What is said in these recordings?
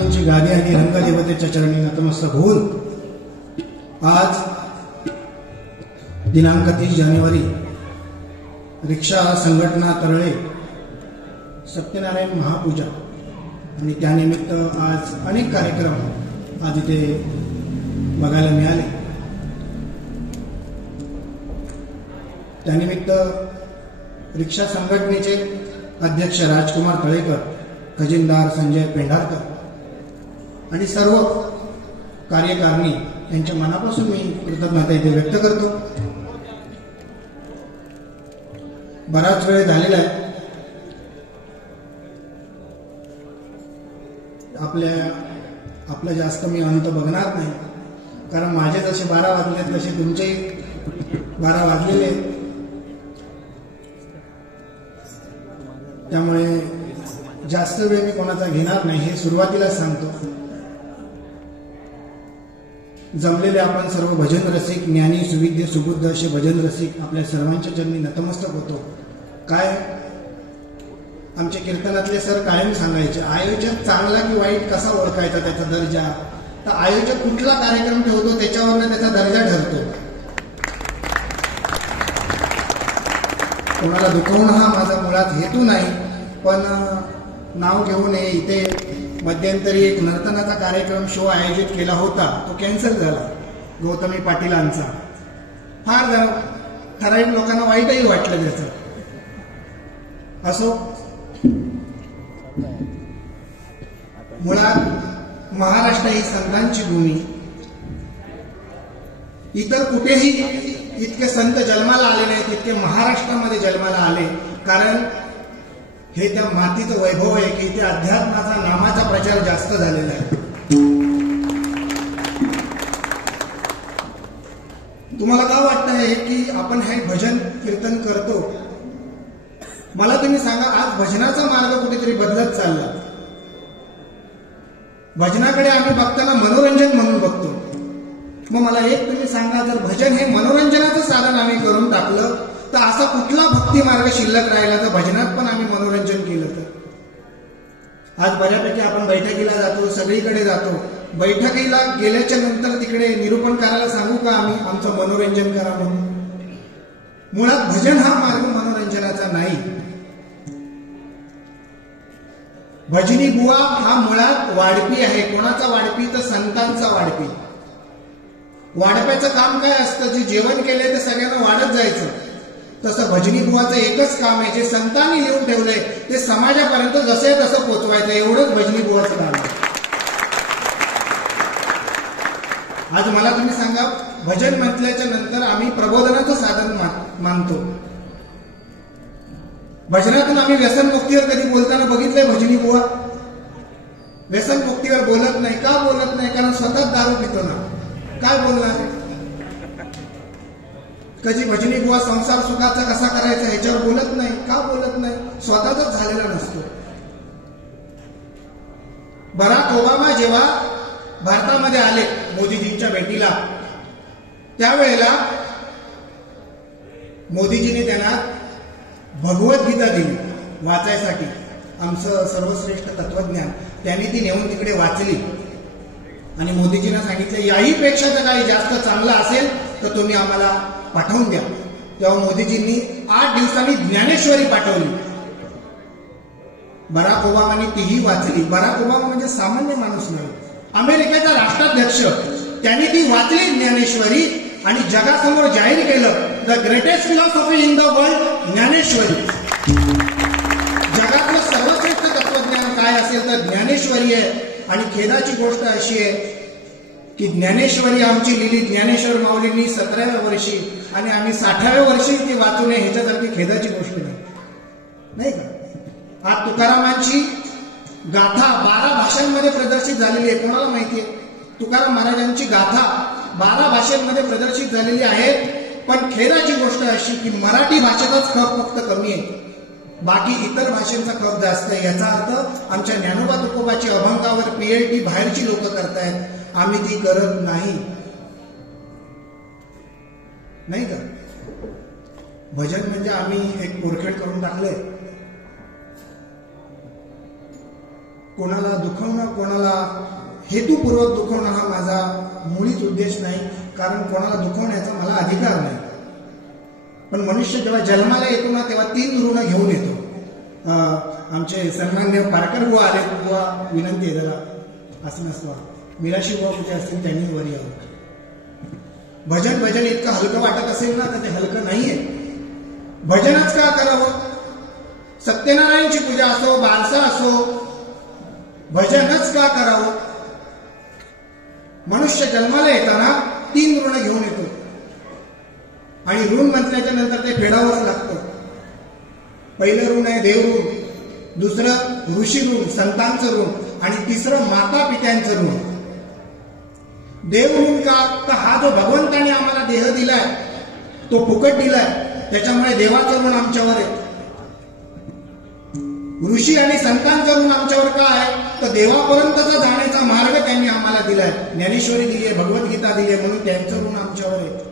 गादी आणि रंगदेवतेच्या चरणी नतमस्तक होऊन आज दिनांक 30 जानेवारी रिक्षा संघटना तरळे सत्यनारायण महापूजा आणि त्यानिमित्त आज अनेक कार्यक्रम आज इथे बघायला मिळाले। त्यानिमित्त रिक्षा संघटनेचे अध्यक्ष राजकुमार तळेकर, खजिनदार संजय पेंढारकर आणि सर्व कार्यकारिणी यांच्या मनापासून मी कृतज्ञता इथे व्यक्त करतो। बराच वेळ झालेला आहे, आपलं जास्त मी अंत बघणार नाही, कारण माझे जसे 12 वाजले तसे तुमचे 12 वाजलेले, त्यामुळे जास्त वेळ मी कोणाचा घेणार नाही हे सुरुवातीला सांगतो। जमलेले आपण सर्व भजन रसिक, ज्ञानी, सुविद्य, सुबुद्ध असे भजन रसिक आपल्या सर्वांच्या चरणी नतमस्तक होतो। काय आमचे कीर्तनातले सर कायम सांगायचे, आयोजक चांगला की वाईट कसा ओळखायचा, त्याचा दर्जा, तर आयोजक कुठला कार्यक्रम ठेवतो त्याच्यावरनं त्याचा दर्जा ठरतो। कोणाला दुखवणं हा माझा मुळात हेतू नाही, पण नाव घेऊ नये। इथे मध्यंतरी एक नर्तनाचा कार्यक्रम शो आयोजित केला होता, तो कॅन्सल झाला गौतमी पाटीलांचा। फार ठराविक लोकांना वाईटही वाटलं त्याचं। असो, मुळात महाराष्ट्र ही संतांची भूमी, इतर कुठेही इतके संत जन्माला आले नाहीत इतके महाराष्ट्रामध्ये जन्माला आले, कारण हे त्या मातीचं वैभव आहे की इथे अध्यात्माचा, नामाचा प्रचार जास्त झालेला आहे। तुम्हाला काय वाटतंय की आपण हे भजन कीर्तन करतो, मला तुम्ही सांगा, आज भजनाचा मार्ग कुठेतरी बदलत चालला। भजनाकडे आम्ही बघताना मनोरंजन म्हणून बघतो। मग मला एक तुम्ही सांगा, जर भजन हे मनोरंजनाचं साधन आम्ही करून टाकलं तर असा कुठला भक्ती मार्ग शिल्लक राहिला तर भजनात पण आम्ही मनोरंजन केलं तर? आज बऱ्यापैकी आपण बैठकीला जातो, सगळीकडे जातो, बैठकीला गेल्याच्या नंतर तिकडे निरूपण करायला सांगू का आम्ही आमचं मनोरंजन करा म्हणून? मुळात भजन हा मार्ग मनोरंजनाचा नाही। भजनी बुवा हा मुळात वाढपी आहे। कोणाचा वाढपी? तर संतांचा वाढपी। वाढप्याचं काम काय असतं? जे जेवण केलंय ते सगळ्यांना वाढत जायचं, तसं भजनी बुवाचं एकच काम आहे, जे संतांनी लिहून ठेवलंय ते समाजापर्यंत जसे तसं पोचवायचं, एवढंच भजनी बुवाचं काम आहे। आज मला तुम्ही सांगा, भजन म्हटल्याच्या नंतर आम्ही प्रबोधनाचं साधन मानतो। भजनातून आम्ही व्यसनमुक्तीवर कधी बोलताना बघितलंय भजनी बुवा? व्यसनमुक्तीवर बोलत नाही। का बोलत नाही? कारण स्वतःच दारू पितो ना, काय बोलणार? कधी भजनी बुवा संसार सुखाचा कसा करायचा ह्याच्यावर बोलत नाही। का बोलत नाही? स्वतःच झालेला नसतो। बराक ओबामा जेव्हा भारतामध्ये आले मोदीजींच्या भेटीला, त्यावेळेला मोदीजीने त्यांना भगवद्गीता दिली वाचायसाठी, आमचं सर्वश्रेष्ठ तत्वज्ञान। त्यांनी ती नेऊन तिकडे वाचली आणि मोदीजींना सांगितलं, याही पेक्षा जर काही जास्त चांगलं असेल तर तुम्ही आम्हाला पाठवून द्या। तेव्हा मोदीजींनी 8 दिवसांनी ज्ञानेश्वरी पाठवली। बराक ओबामांनी तीही वाचली। बराक ओबामा म्हणजे सामान्य माणूस नाही, अमेरिकेचा राष्ट्राध्यक्ष, त्यांनी ती वाचली ज्ञानेश्वरी आणि जगासमोर जाहीर केलं, the greatest philosophy in the world Dnyaneshwari. जगातलं सर्वश्रेष्ठ तत्वज्ञान काय असेल तर ज्ञानेश्वरी आहे। आणि खेदाची गोष्ट अशी आहे की ज्ञानेश्वरी आमची लिहिली ज्ञानेश्वर माऊलींनी 17व्या वर्षी आणि आम्ही 60व्या वर्षी ती वाचू नये, ह्याच्यासारखी खेदाची गोष्ट नाही का? आज तुकारामांची गाथा 12 भाषांमध्ये प्रदर्शित झालेली आहे। कोणाला माहितीये? तुकाराम महाराजांची गाथा 12 भाषांमध्ये प्रदर्शित झालेली आहे, पण खेदाची गोष्ट अशी की मराठी भाषेचाच खप फक्त कमी आहे, बाकी इतर भाषेचा खप जास्त आहे। याचा अर्थ आमच्या ज्ञानोबा तुकोबाची अभंगावर PhD बाहेरची लोक करतायत, आम्ही ती करत नाही का? भजन म्हणजे आम्ही एक पोरखेड करून टाकलंय। कोणाला दुखवणं, कोणाला हेतुपूर्वक दुखवणं हा माझा मुळीच उद्देश नाही, कारण कोणाला दुखवण्याचा मला अधिकार नाही. पण मनुष्य जेव्हा जन्माला येतो ना तेव्हा 3 ऋण घेऊन येतो. आमचे सन्मान्य पारकर बुवा आले. बुवा विनंती आहे जरा असं नसतं, मिराशी बुवा कुठे असतील त्यांनी वर यावं. भजन इतकं हलकं वाटत असेल ना तर ते हलकं नाहीये. भजनच का करावं? सत्यनारायणची पूजा असो, बारसा असो, भजनच का करावं? मनुष्य जन्माला येताना 3 ऋण घेऊन येतो आणि ऋण म्हटल्याच्या नंतर ते फेडावंच लागतं. पहिलं ऋण आहे देव ऋण, दुसरं ऋषी ऋण, संतांचं ऋण, आणि तिसरं माता पित्यांचं ऋण. देव ऋण का? तर हा जो भगवंताने आम्हाला देह दिलाय तो फुकट दिलाय, त्याच्यामुळे देवाचं ऋण आमच्यावर आहे. ऋषी आणि संतांचं ऋण आमच्यावर काय आहे? तर देवापर्यंतचा जाण्याचा मार्ग त्यांनी आम्हाला दिलाय. ज्ञानेश्वरी दिली आहे, भगवद्गीता दिली आहे, म्हणून त्यांचं ऋण आमच्यावर आहे.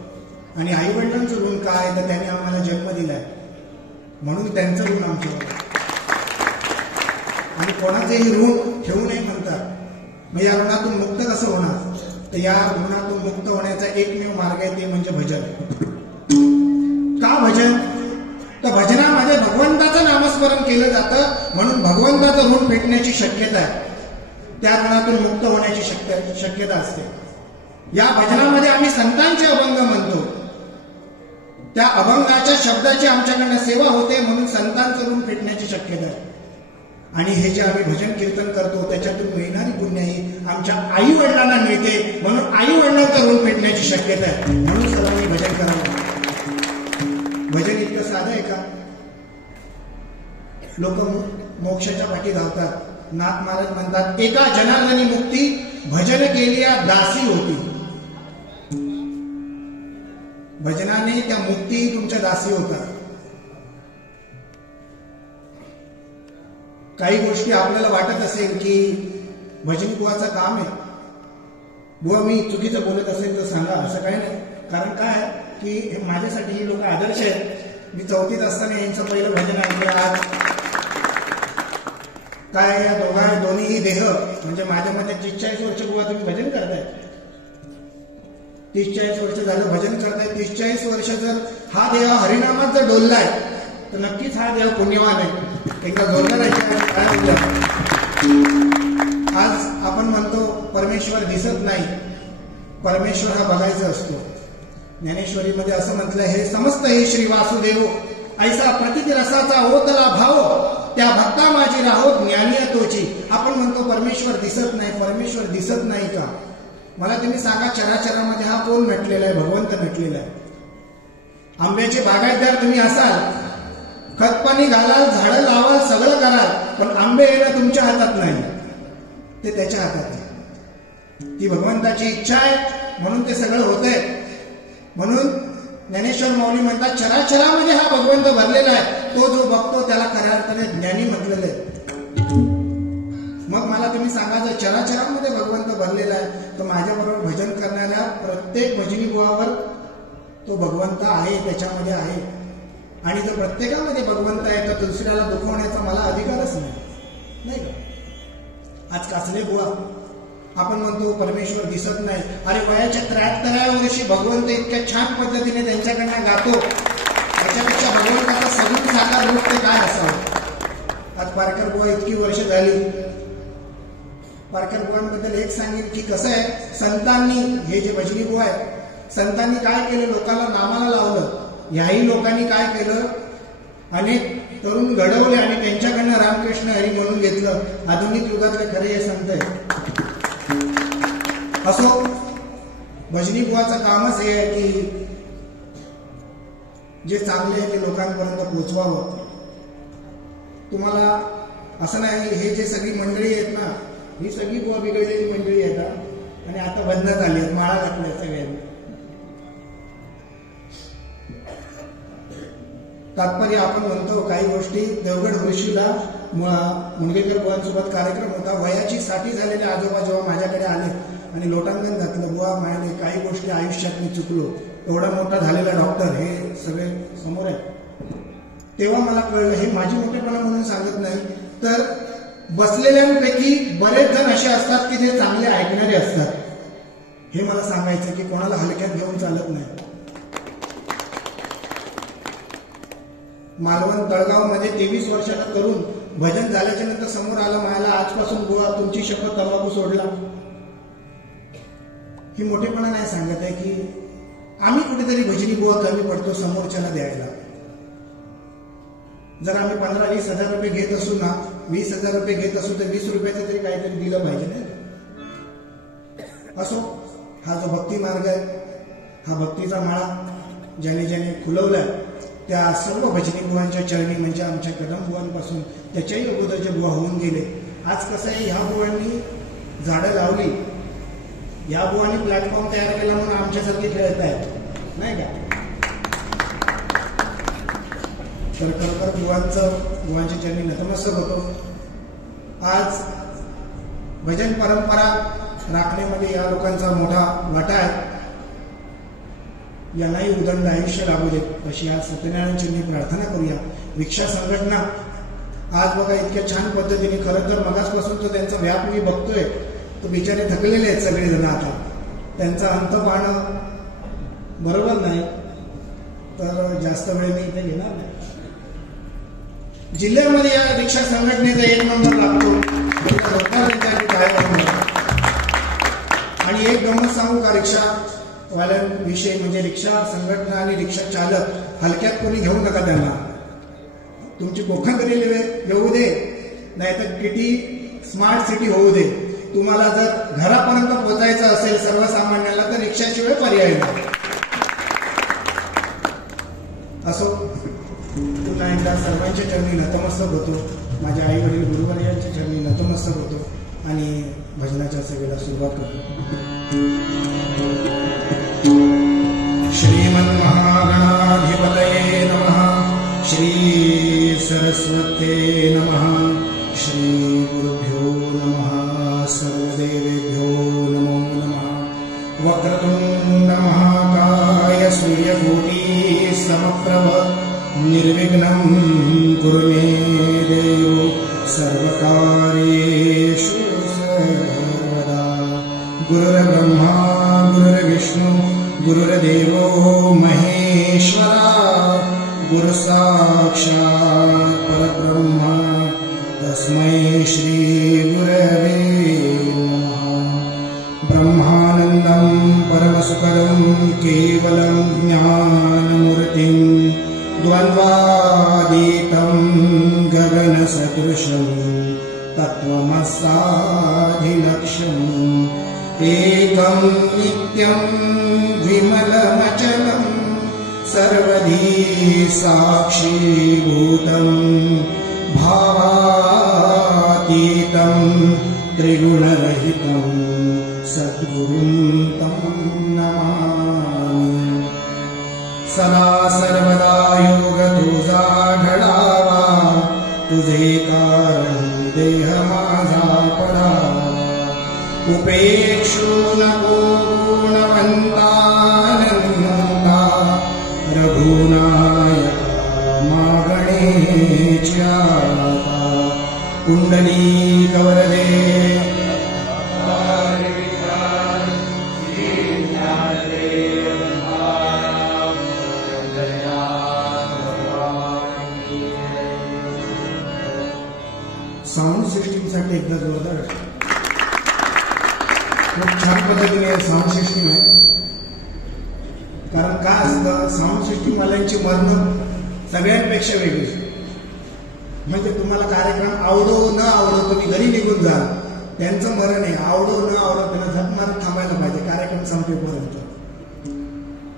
आणि आई वडिलांचं ऋण काय? तर त्यांनी आम्हाला जन्म दिलाय, म्हणून त्यांचं ऋण आमच्यावर आहे. आणि कोणाचेही ऋण ठेवू नये म्हणतात. मग या ऋणातून मुक्त कसं होणार? तर या ऋणातून मुक्त होण्याचा एकमेव मार्ग आहे ते म्हणजे भजन. का भजन? तर भजनामध्ये भगवंताचं नामस्मरण केलं जातं, म्हणून भगवंताचं ऋण पेटण्याची शक्यता आहे, त्या ऋणातून मुक्त होण्याची शक्यता असते. या भजनामध्ये आम्ही संतांचे अभंग म्हणतो, त्या अभंगाच्या शब्दाची आमच्याकडनं सेवा होते, म्हणून संतांचं ऋण पेटण्याची शक्यता आहे. आणि हे जे आम्ही भजन कीर्तन करतो त्याच्यातून मिळणारी पुण्याई आमच्या आई वडिलांना मिळते, म्हणून आई वडिलांचं ऋण पेटण्याची शक्यता आहे. म्हणून सर्वांनी भजन करावं. भजन इतकं साधं आहे का? लोक मोक्षाच्या पाठी धावतात. नाथ महाराज म्हणतात, एका जनार्दनी मुक्ती भजन केलिया दासी होती. भजनाने त्या मुक्ती तुमच्या दासी होतात. काही गोष्टी आपल्याला वाटत असेल की भजनी बुवाचं काम आहे, बुवा मी चुकीचं बोलत असेल तर सांगा, असं काही नाही. कारण काय की माझ्यासाठी ही लोक आदर्श आहेत. मी 4थीत असताना यांचं पहिलं भजन ऐकलं. आज काय या दोन्ही देह म्हणजे माझ्या मते 30-40 वर्ष बुवा तुम्ही भजन करताय. 30-40 वर्ष झालं भजन करताय. 30-40 वर्ष जर हा देह हरिनामात जर डोललाय तर नक्कीच हा देह पुण्यवान आहे. एकदा डोलला नाही काय होईल? आज आपण म्हणतो परमेश्वर दिसत नाही, परमेश्वर हा बघायचा असतो. ज्ञानेश्वरीमध्ये असं म्हटलंय, हे समस्त हे श्री वासुदेव ऐसा प्रतिती रसाचा ओतला भाव, त्या भक्ता माझी राहो ज्ञानीय तोची. आपण म्हणतो परमेश्वर दिसत नाही, परमेश्वर दिसत नाही का? मला तुम्ही सांगा, चराचरामध्ये हा कोण नटलेला आहे? भगवंत नटलेला आहे. आंब्याचे बागायतदार तुम्ही असाल, खतपाणी घालाल, झाडं लावाल, सगळं कराल, पण आंबे येणं तुमच्या हातात नाही, ते त्याच्या हातात आहे. ती भगवंताची इच्छा आहे, म्हणून ते सगळं होतंय. म्हणून ज्ञानेश्वर माऊली म्हणतात, चराचरामध्ये हा भगवंत भरलेला आहे, तो जो बघतो त्याला खऱ्या अर्थाने ज्ञानी म्हटलेलं आहे. मग मला तुम्ही सांगा, जर चराचरामध्ये भगवंत भरलेला आहे तर माझ्याबरोबर भजन करणाऱ्या प्रत्येक भजनी बुवावर तो भगवंत आहे, त्याच्यामध्ये आहे. आणि जर प्रत्येकामध्ये भगवंत आहे तर दुसऱ्याला दुखवण्याचा मला अधिकारच नाही का? आज कासले बुवा आपण म्हणतो परमेश्वर दिसत नाही. अरे वयाच्या 73व्या वर्षी भगवंत इतक्या छान पद्धतीने त्यांच्याकडनं गातो, त्याच्यापेक्षा भगवंताचा सगळं साकार रूप ते काय असावं? आज पारकर बुवा इतकी वर्ष झाली. पारकर बुवांबद्दल एक सांगेन की कसं आहे, संतांनी, हे जे भजनी बुवा आहे, संतांनी काय केलं? लोकांना नामाला लावलं. याही लोकांनी काय केलं? अनेक तरुण घडवले आणि त्यांच्याकडनं रामकृष्ण हरी म्हणून घेतलं. आधुनिक युगातले खरे हे संत आहे. असो, भजनी बुवाचं कामच हे आहे की जे चांगले आहे ते लोकांपर्यंत पोहोचवावं. तुम्हाला असं नाही, हे जे सगळी मंडळी आहेत ना, ही सगळी बुवा बिघडलेली मंडळी आहेत आणि आता बंधनात आली आहेत, माळा घातल्या सगळ्यांनी. तात्पर्य आपण म्हणतो काही गोष्टी. देवगड ऋषीला मुनगेकर बुवांसोबत कार्यक्रम होता. वयाची 60 झालेले आजोबा जेव्हा माझ्याकडे आले आणि लोटांगण घातलं, बुवा म्हणाले काही गोष्टी आयुष्यात मी चुकलो, एवढा मोठा झालेला डॉक्टर, हे सगळे समोर आहे. तेव्हा मला कळलं हे माझी मोठेपणा म्हणून सांगत नाही, तर बसलेल्यांपैकी बरेच जण असे असतात की जे चांगले ऐकणारे असतात. हे मला सांगायचं की कोणाला हलक्यात घेऊन चालत नाही. मालवण तळगाव मध्ये 23 वर्षाचा तरुण भजन झाल्याच्या नंतर समोर आला, म्हणाला आजपासून बुवा तुमची शपथ तंबाखू सोडला. ही मोठेपणा नाही सांगत आहे की आम्ही कुठेतरी भजनी बुवा कमी पडतो समोरच्याला द्यायला. जर आम्ही 15-20 हजार रुपये घेत असू ना, 20 हजार रुपये घेत असू तर 20 रुपयाचं तरी काहीतरी दिलं पाहिजे नाही. असो, हा जो भक्ती मार्ग आहे, हा भक्तीचा माळा ज्याने ज्याने फुलवलाय त्या सर्व भजनी बुवांच्या चरणी, म्हणजे आमच्या कदम बुवांपासून त्याच्याही अगोदरचे बुवा होऊन गेले. आज कसं आहे, ह्या बुवांनी झाडं लावली, या बुवांनी प्लॅटफॉर्म तयार केला म्हणून आमच्यासारखे खेळत आहेत नाही का. तर खरोखर बुवांच्या चरणी नतमस्तक होतो. आज भजन परंपरा राखण्यामध्ये या लोकांचा मोठा वाटा आहे. यांनाही उदंड आयुष्य लाभू देत अशी आज सत्यनारायण चरणी प्रार्थना करूया. दीक्षा संघटना आज बघा इतक्या छान पद्धतीने, खरं तर मगासपासून तो त्यांचा व्याप मी बघतोय, तो बिचारे थकलेले आहेत सगळेजण. आता त्यांचा अंत पाहणं बरोबर नाही, तर जास्त वेळ मी इथे घेणार नाही. जिल्ह्यामध्ये या दीक्षा संघटनेचा 1 नंबर लागतो आणि एक गंमत सांगू का, रिक्षावाल्यांविषयी, म्हणजे रिक्षा संघटना आणि रिक्षा चालक हलक्यात कोणी घेऊ नका. त्यांना तुमची कोकण रेल्वे येऊ दे, नाहीतर किती स्मार्ट सिटी होऊ दे, तुम्हाला जर घरापर्यंत पोहोचायचं असेल सर्वसामान्याला तर रिक्षाशिवाय पर्याय नाही. असो, पुन्हा एकदा सर्वांच्या चरणी नतमस्तक होतो. माझ्या आई वडील गुरुवर्यांच्या चरणी नतमस्तक होतो आणि भजनाच्या सेवेला सुरुवात करतो. श्रीमन्महागणाधिपतये नमः. श्री सरस्वत्यै नमः. श्री गुरुभ्यो नमः. सर्वदेवेभ्यो नमो नमः. वक्रतुंड महाकाय सूर्यकोटि समप्रभ निर्विघ्नं कुरु मे देव सर्वकार्येषु सर्वदा. गुरुर्ब्रह्मा गुरुर्विष्णु गुरुर्देवो महेश्वरा. गुरु साक्षात् परब्रह्म तस्मै श्री गुरवे नमः. ब्रह्मानन्दं परमसुखदं केवलं ज्ञानमूर्तिं द्वन्द्वातीतं गगनसदृशं तत्त्वमस्याधिलक्ष्यम्. एकं नित्यं विमलमचलं सर्वधी साक्षीभूतं भावातीतं त्रिगुणरहितं सद्गुरुं तं नमामि. सदा सर्वदा योग तुझा घडावा, तुझे कारण देह माझा पडावा. उपेक्षू नको गुणवंतानंता, रघुनायका मागणेच्या. कुंडली कवरदे साऊंड सिस्टीमसाठी एकदा जोरदार. खूप छान पद्धतीने साऊंड सिस्टीम आहे. कारण काय असतं, साऊंड सिस्टीमवाल्यांची मरण सगळ्यांपेक्षा वेगळी. म्हणजे तुम्हाला कार्यक्रम आवडो न आवडो तुम्ही घरी निघून जा, त्यांचं मरण आहे आवडो न आवडो त्यांना झक मारत थांबायला पाहिजे कार्यक्रम संपेपर्यंत.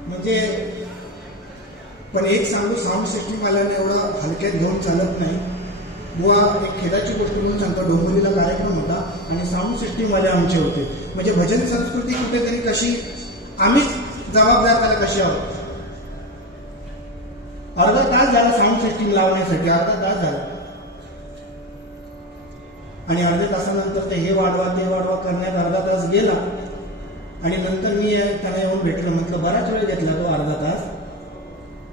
म्हणजे पण एक सांगू, साऊंड सिस्टीमवाल्यांना एवढं हलक्यात घेऊन चालत नाही. बुवा एक खेदाची गोष्ट म्हणून सांगतो, डोंबिवलीला कार्यक्रम होता आणि साऊंड सिस्टीमवाले आमचे होते. म्हणजे भजन संस्कृती कुठेतरी कशी आम्हीच जबाबदार त्याला कशी आहोत. अर्धा तास झाला साऊंड सिस्टीम लावण्यासाठी, अर्धा तास झाला. आणि अर्ध्या तासानंतर ते हे वाढवा ते वाढवा करण्यात अर्धा तास गेला. आणि नंतर मी त्यांना येऊन भेटलो, म्हटलं बराच वेळ घेतला तो अर्धा तास.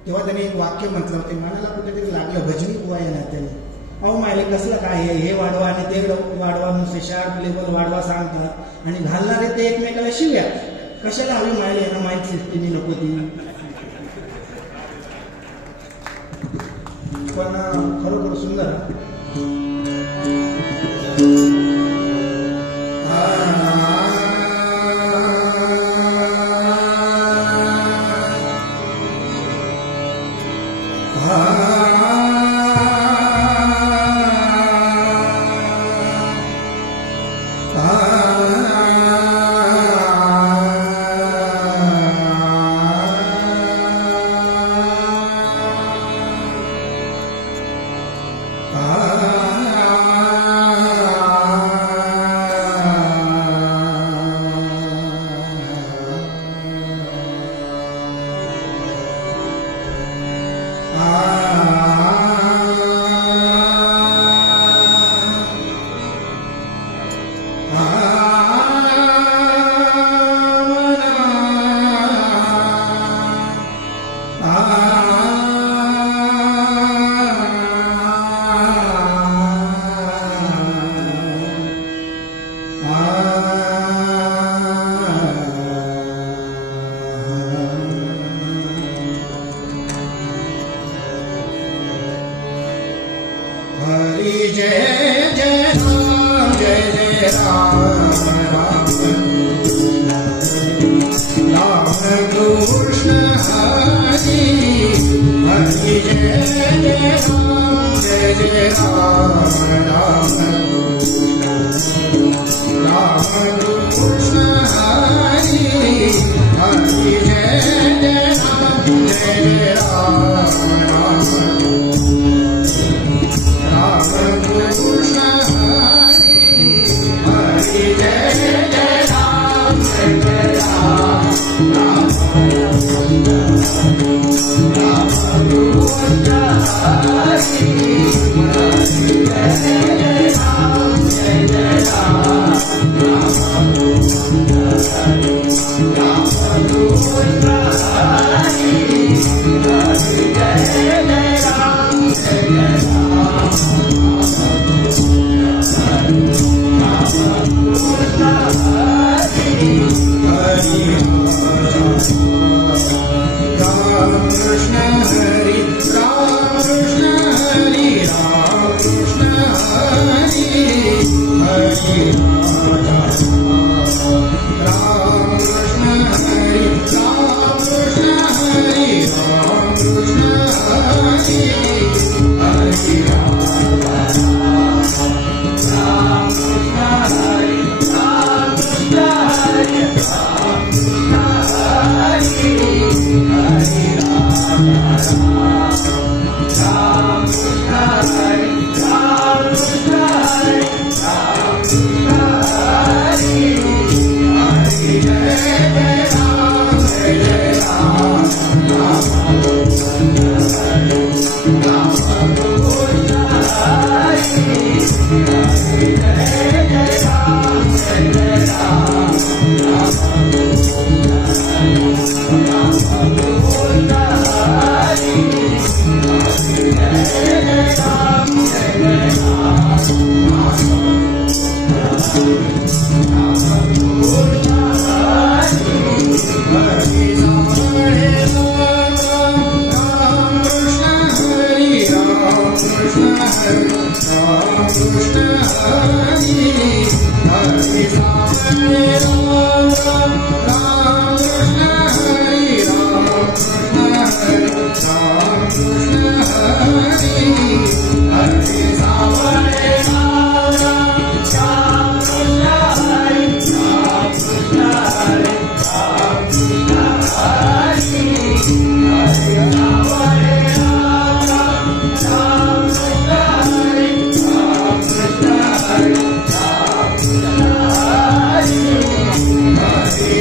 तेव्हा त्याने एक वाक्य म्हटलं, ते मनाला कुठेतरी लागलं, भजनी बुवा आहे ना त्याने. अहो मायले कसलं काय हे वाढवा आणि ते वाढवा, नुसते शार्प लेबल वाढवा सांगतात आणि घालणारे ते एकमेकाला शिव्या. कशाला हवी मायले यांना माहीत सिस्टीम नको ती. पण खरोखर सुंदर. हरि जय जय राम जय जय राम राम कृष्ण हरि. हरि जय जय राम जय जय राम राम कृष्ण हरि. हरि जय जय राम जय जय राम राम कृष्ण हरि. हरि जय जय राम जय जय राम राम कृष्ण हरि. हरि जय जय राम जय जय राम राम कृष्ण हरि. हरि जय जय राम जय जय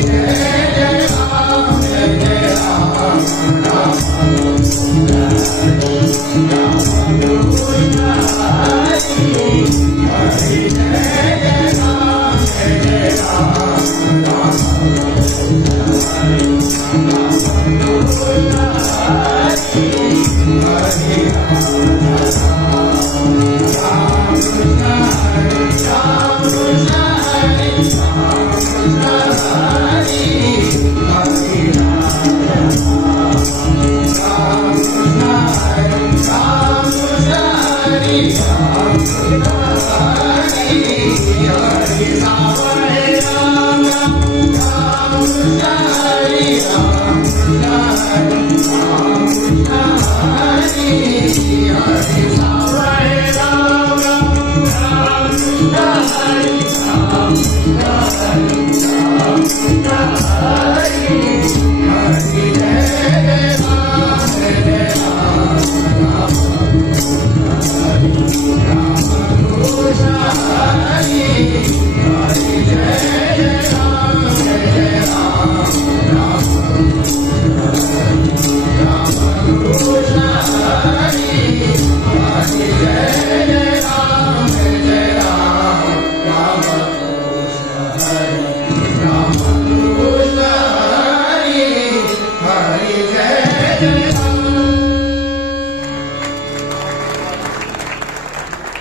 Hare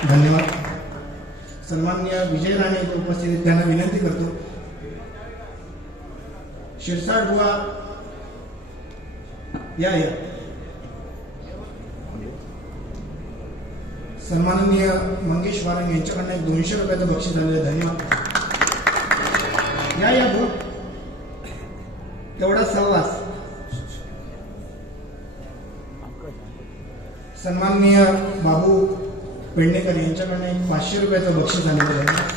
धन्यवाद. सन्माननीय विजय राणे उपस्थित आहेत, त्यांना विनंती करतो. शिरसाट बुवा या. सन्माननीय मंगेश वारंग यांच्याकडनं एक 200 रुपयाचं बक्षीस आलेलं. धन्यवाद. या बुवा, तेवढा सहवास. सन्माननीय बाबू पेडणेकर यांच्याकडनं एक 500 रुपयाचं बक्षीस आलेलं आहे.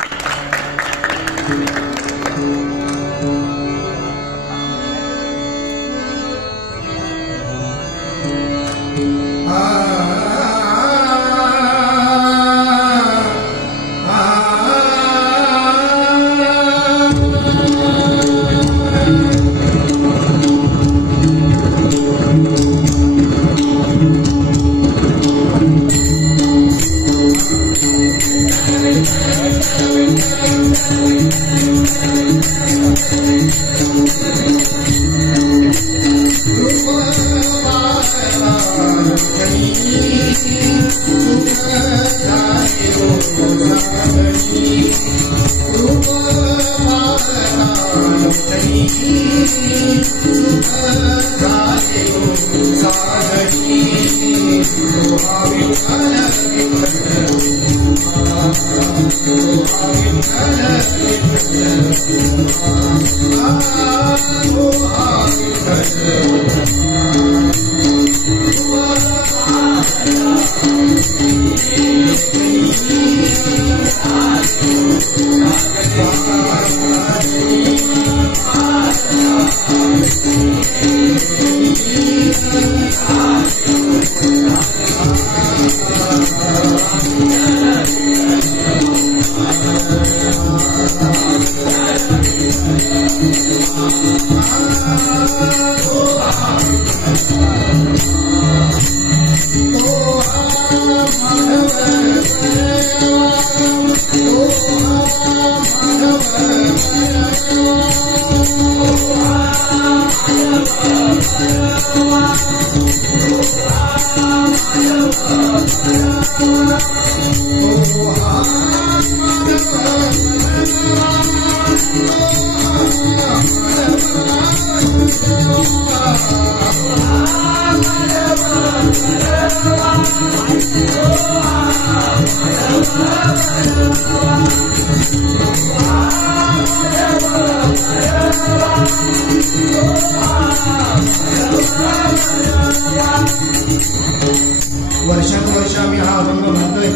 वर्षानुवर्ष आम्ही हा अभंग म्हणतोय.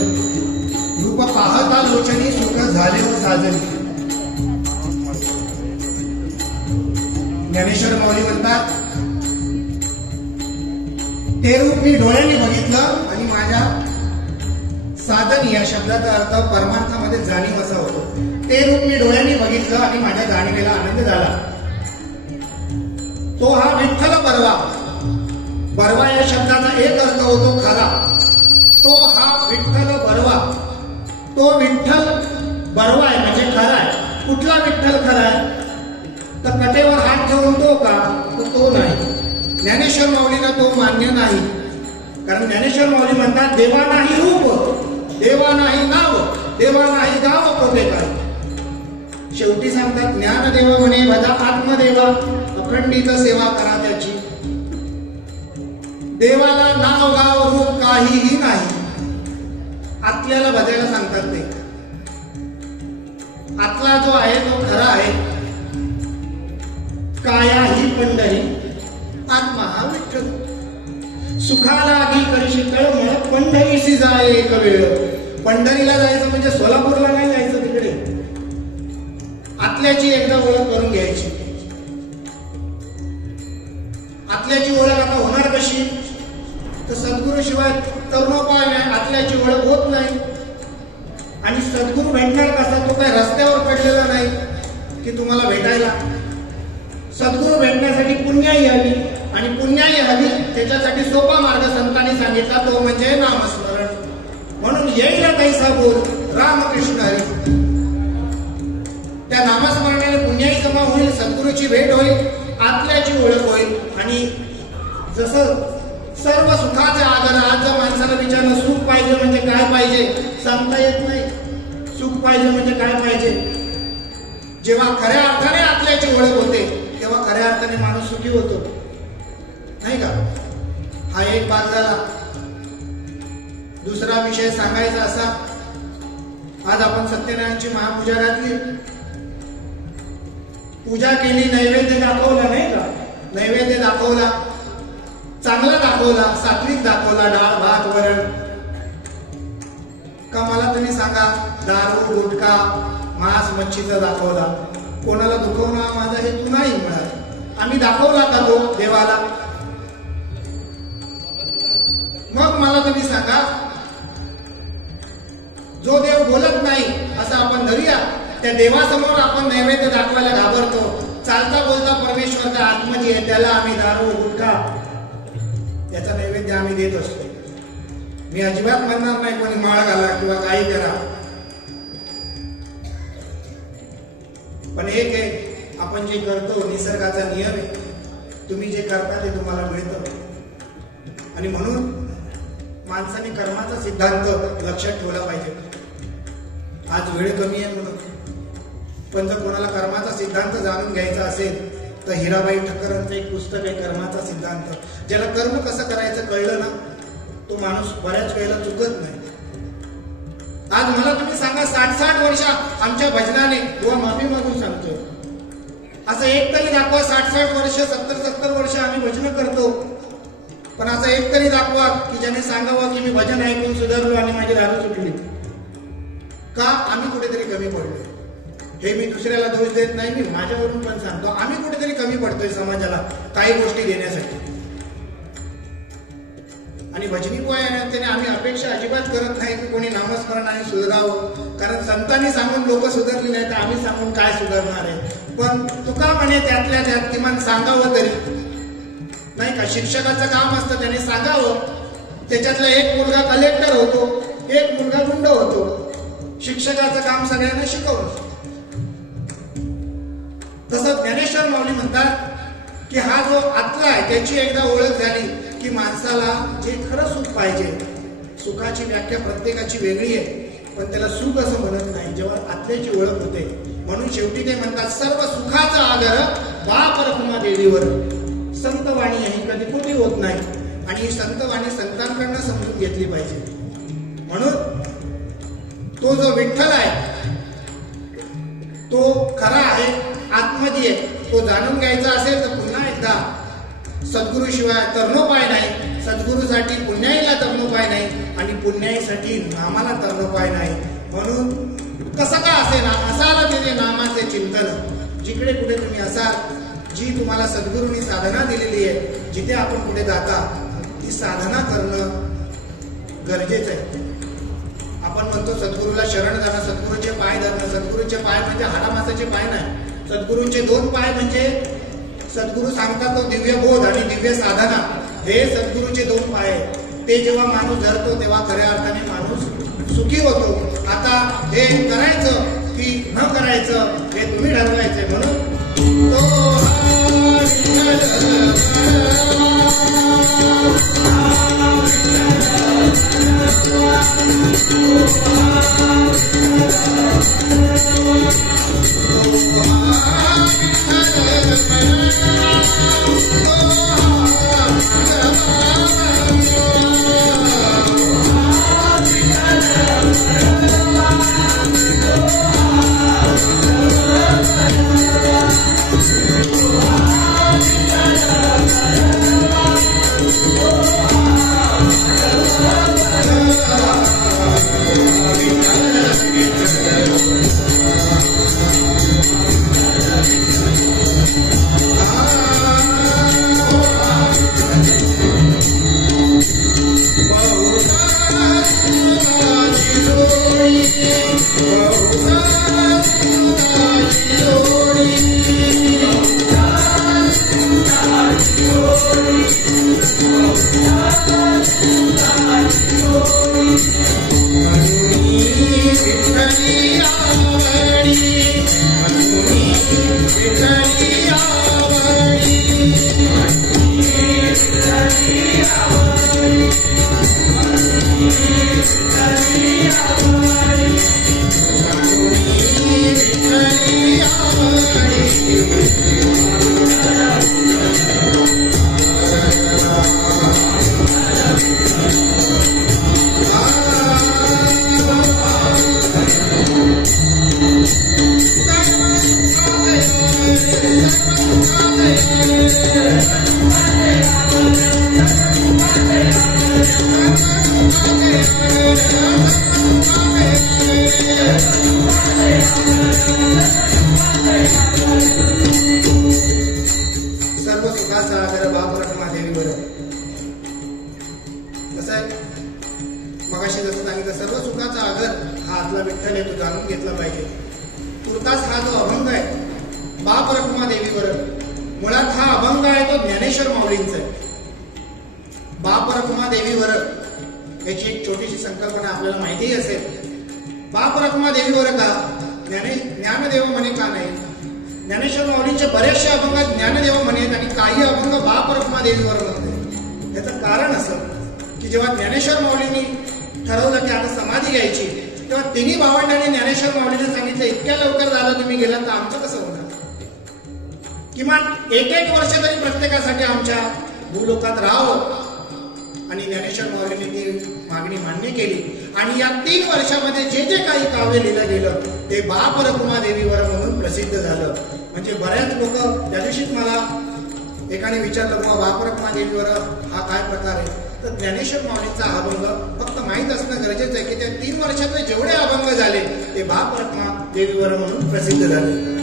रूप पाहता लोचनी सुख झाले व साजनी. ज्ञानेश्वर माऊली म्हणतात, ते रूप मी डोळ्यांनी बघितलं आणि माझ्या साधनी या शब्दाचा अर्थ परमार्थामध्ये जाणीव असा होतो. ते रूप मी डोळ्यांनी बघितलं आणि माझ्या जाणीवेला आनंद झाला. तो हा विठ्ठल बरवा. बरवा या शब्दाचा एक अर्थ होतो खरा. तो हा विठ्ठल बरवा. तो विठ्ठल बरवा आहे म्हणजे खरा आहे. कुठला विठ्ठल खरा आहे तर कटेवर हात ठेवून तो का, तो नाही. ज्ञानेश्वर माऊलींना तो मान्य नाही. कारण ज्ञानेश्वर माऊली म्हणतात, देवा नाही रूप, देवा नाही नाव, देवा नाही गाव कोठे काय. शेवटी सांगतात, ज्ञानदेव म्हणे भजा आत्मदेवा, अखंडित सेवा करा त्याची. देवाला नाव गाव रूप काहीही नाही. आतल्याला भजायला सांगतात ते. आतला जो आहे तो खरा आहे. काया ही पंढरी आत्मा हा विठ्ठल. सुखाला आगी करशी तळमळ पंढरीशी जाय एक वेळ. पंढरीला जायचं म्हणजे सोलापूरला नाही जायचं, तिकडे आतल्याची एकदा ओळख करून घ्यायची. आतल्याची ओळख आता होणार कशी? तर सद्गुरू शिवाय तरुणोपाय नाही, आतल्याची ओळख होत नाही. आणि सद्गुरू भेटणार कसा? तो काय रस्त्यावर पडलेला नाही की तुम्हाला भेटायला. सद्गुरू भेटण्यासाठी पुण्याई हवी, आणि पुण्याई हवी त्याच्यासाठी सोपा मार्ग संतांनी सांगितला, तो म्हणजे नामस्मरण. म्हणून येईल कैसा बोल रामकृष्ण हरी. त्या नामस्मरणाने पुण्याई जमा होईल, सद्गुरूची भेट होईल, आतल्याची ओळख होईल. आणि जसं सर्व सुखाचे आगर, आज जर माणसाला विचारलं सुख पाहिजे म्हणजे काय पाहिजे, सांगता येत नाही. सुख पाहिजे म्हणजे काय पाहिजे? जेव्हा खऱ्या अर्थाने आतल्याची ओळख होते तेव्हा खऱ्या अर्थाने माणूस सुखी होतो, नाही का? हा एक भाग झाला. दुसरा विषय सांगायचा असा, आज आपण सत्यनारायणची महापूजा घातली, पूजा केली, नैवेद्य दाखवला, नाही का? नैवेद्य दाखवला, चांगला दाखवला, सात्विक दाखवला, डाळ भात वरण. का मला तुम्ही सांगा, दारू गुटखा मांस मच्छीचा दाखवला, कोणाला दुखवणं हा माझा हेतू नाही मिळाला. आम्ही दाखवला का तो देवाला? मग मला तुम्ही सांगा, जो देव बोलत नाही असं आपण धरूया, त्या देवासमोर आपण नैवेद्य दाखवायला घाबरतो. चालता बोलता परमेश्वर त्या आतमध्ये आहे, त्याला आम्ही दारू गुटखा याचा नैवेद्य आम्ही देत असतो. मी अजिबात म्हणणार नाही कोणी माळ घाला किंवा काही करा, पण एक आहे, आपण जे करतो निसर्गाचा नियम आहे. तुम्ही जे करता ते तुम्हाला मिळतं. आणि म्हणून माणसाने कर्माचा सिद्धांत लक्षात ठेवला पाहिजे. आज वेळ कमी आहे म्हणून, पण जर कोणाला कर्माचा सिद्धांत जाणून घ्यायचा असेल तर हिराबाई ठक्करांचं एक पुस्तक आहे, कर्माचा सिद्धांत. ज्याला कर्म कसं करायचं कळलं ना, तो माणूस बऱ्याच वेळेला चुकत नाही. आज मला तुम्ही सांगा, 60-60 वर्ष आमच्या भजनाने, किंवा माफी मागून सांगतोय, असं एक तरी दाखवा, 60-60 वर्ष 70-70 वर्ष आम्ही भजन करतो, पण असं एक तरी दाखवा की ज्याने सांगावं की मी भजन ऐकून सुधारलो आणि माझी दारू सुटली. का? आम्ही कुठेतरी कमी पडलोय. हे मी दुसऱ्याला दोष देत नाही, मी माझ्यावरून पण सांगतो, आम्ही कुठेतरी कमी पडतोय समाजाला काही गोष्टी देण्यासाठी. आणि भजनी पोयाने आम्ही अपेक्षा अजिबात करत नाही की कोणी नामस्मरणाने सुधारावं, कारण संतांनी सांगून लोक सुधारली नाही तर आम्ही सांगून काय सुधारणार आहे. पण तुका म्हणे त्यातल्या त्यात किमान सांगावं तरी, नाही का? शिक्षकाचं काम असतं, त्याने सांगावं. त्याच्यातला एक मुलगा कलेक्टर होतो, एक मुलगा गुंड होतो. शिक्षकाचं काम सगळ्यांना शिकवणं. तसं ज्ञानेश्वर माऊली म्हणतात की हा जो आतला आहे त्याची एकदा ओळख झाली की माणसाला जे खरं सुख पाहिजे, सुखाची व्याख्या प्रत्येकाची वेगळी आहे, पण त्याला सुख असं म्हणत नाही जेव्हा आतल्याची ओळख होते. म्हणून शेवटी ते म्हणतात, सर्व सुखाचा आगर बाप रखुमा देवीवर. संतवाणी ही कधी खोटी होत नाही, आणि ही संतवाणी संतांकडनं समजून घेतली पाहिजे. म्हणून तो जो विठ्ठल आहे तो खरा आहे, आतमध्ये आहे. तो जाणून घ्यायचा असेल तर पुन्हा एकदा सद्गुरू शिवाय तरणोपाय नाही, सद्गुरूसाठी पुण्याईला तरणोपाय नाही, आणि पुण्याईसाठी नामाला तरणोपाय नाही. म्हणून कसं का असे ना, असायला तिथे नामाचे चिंतन. जिकडे कुठे तुम्ही असाल, जी तुम्हाला सद्गुरूंनी साधना दिलेली आहे, जिथे आपण कुठे जाता ती साधना करणं गरजेचं आहे. आपण म्हणतो सद्गुरूला शरण जाणं, सद्गुरूचे पाय धरणं. सद्गुरूचे पाय म्हणजे हाडामासाचे पाय नाही. सद्गुरूंचे 2 पाय म्हणजे सद्गुरू सांगतात तो दिव्य बोध आणि दिव्य साधना, हे सद्गुरूचे 2 पाय आहेत. ते जेव्हा माणूस धरतो तेव्हा खऱ्या अर्थाने माणूस सुखी होतो. आता हे करायचं की न करायचं हे तुम्ही ठरवायचे. म्हणून मगाशी जसं सांगितलं, सर्व सुखाचा आगर हा आतला विठ्ठल आहे, तो जाणून घेतला पाहिजे. तुर्तास हा जो अभंग आहे बाप रखुमा देवीवर, मुळात हा अभंग आहे तो ज्ञानेश्वर माऊलींचा आहे. बाप रखुमा देवीवर याची एक छोटीशी संकल्पना आपल्याला माहिती असेल. बाप रखुमा देवीवर का ज्ञानदेव म्हणे का नाही? ज्ञानेश्वर माऊलींच्या बऱ्याचशा अभंगात ज्ञानदेव म्हणेत आणि काही अभंग बाप रखुमा देवीवर म्हणते. याचं कारण असं की जेव्हा ज्ञानेश्वर माऊलींनी ठरवलं की आता समाधी घ्यायची, तेव्हा तिन्ही भावंडांनी ज्ञानेश्वर माऊलींना सांगितलं, इतक्या लवकर झालं तुम्ही गेला तर आमचं कसं होणार? किमान एक वर्ष तरी प्रत्येकासाठी आमच्या भूलोकात राहावं. आणि ज्ञानेश्वर माऊलींनी ती मागणी मान्य केली आणि या 3 वर्षामध्ये जे जे काही काव्य लिहिलं गेलं ते बाप रखुमा देवीवर म्हणून प्रसिद्ध झालं. म्हणजे बऱ्याच लोक त्या दिवशीच मला एकाने विचारलं, बाबा बाप रखुमा देवीवर हा काय प्रकार आहे? तर ज्ञानेश्वर माऊलींचा अभंग फक्त माहीत असणं गरजेचं आहे की त्या 3 वर्षातले जेवढे अभंग झाले ते बाप रखुमा देवीवर म्हणून प्रसिद्ध झाले.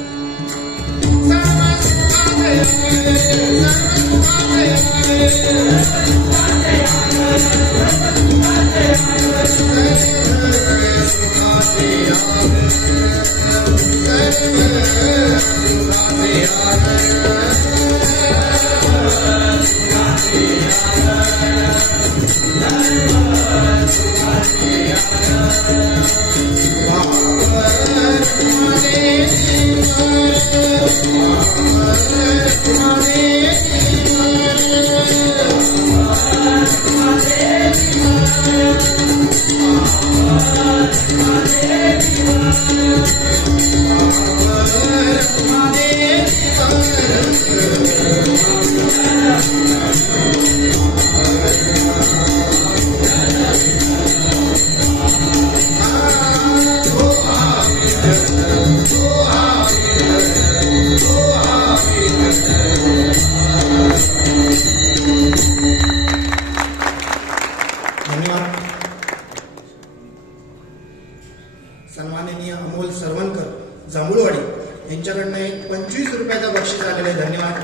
सन्माननीय अमोल सरवणकर जांभूळवाडी यांच्याकडनं एक 25 रुपयाचं बक्षीस आलेलं आहे. धन्यवाद.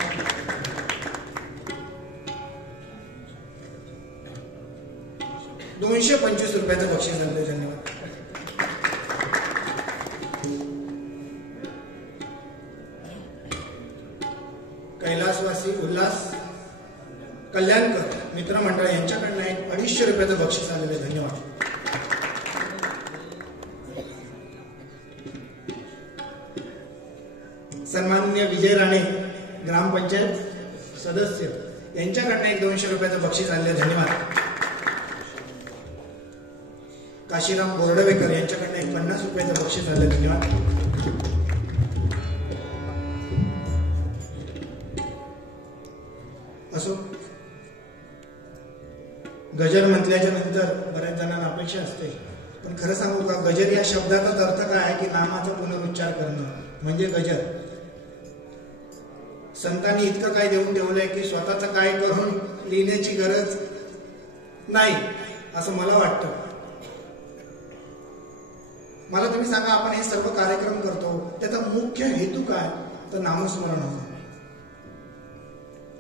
$225 रुपयाचं बक्षीस आलेलं आहे. धन्यवाद. कैलासवासी उल्हास कल्याणकर मित्रमंडळ यांच्याकडनं एक 250 रुपयाचं बक्षीस आलेलं आहे. धन्यवाद. सन्माननीय विजय राणे ग्रामपंचायत सदस्य यांच्याकडनं एक 200 रुपयाचं बक्षीस आलेलं. धन्यवाद. काशीराम बोर्डवेकर यांच्याकडनं एक 50 रुपयाचं बक्षीस आलं. धन्यवाद. असो, गजर म्हटल्याच्या नंतर बऱ्याच जणांना अपेक्षा असते, पण खरं सांगू का, गजर या शब्दाचा अर्थ काय आहे की नामाचा पुनरुच्चार करणं म्हणजे गजर. संतांनी इतकं काय देऊन ठेवलंय की स्वतःच काय करून लिहिण्याची गरज नाही असं मला वाटतं. मला तुम्ही सांगा, आपण हे सर्व कार्यक्रम करतो त्याचा मुख्य हेतू काय? तर नामस्मरण होणं.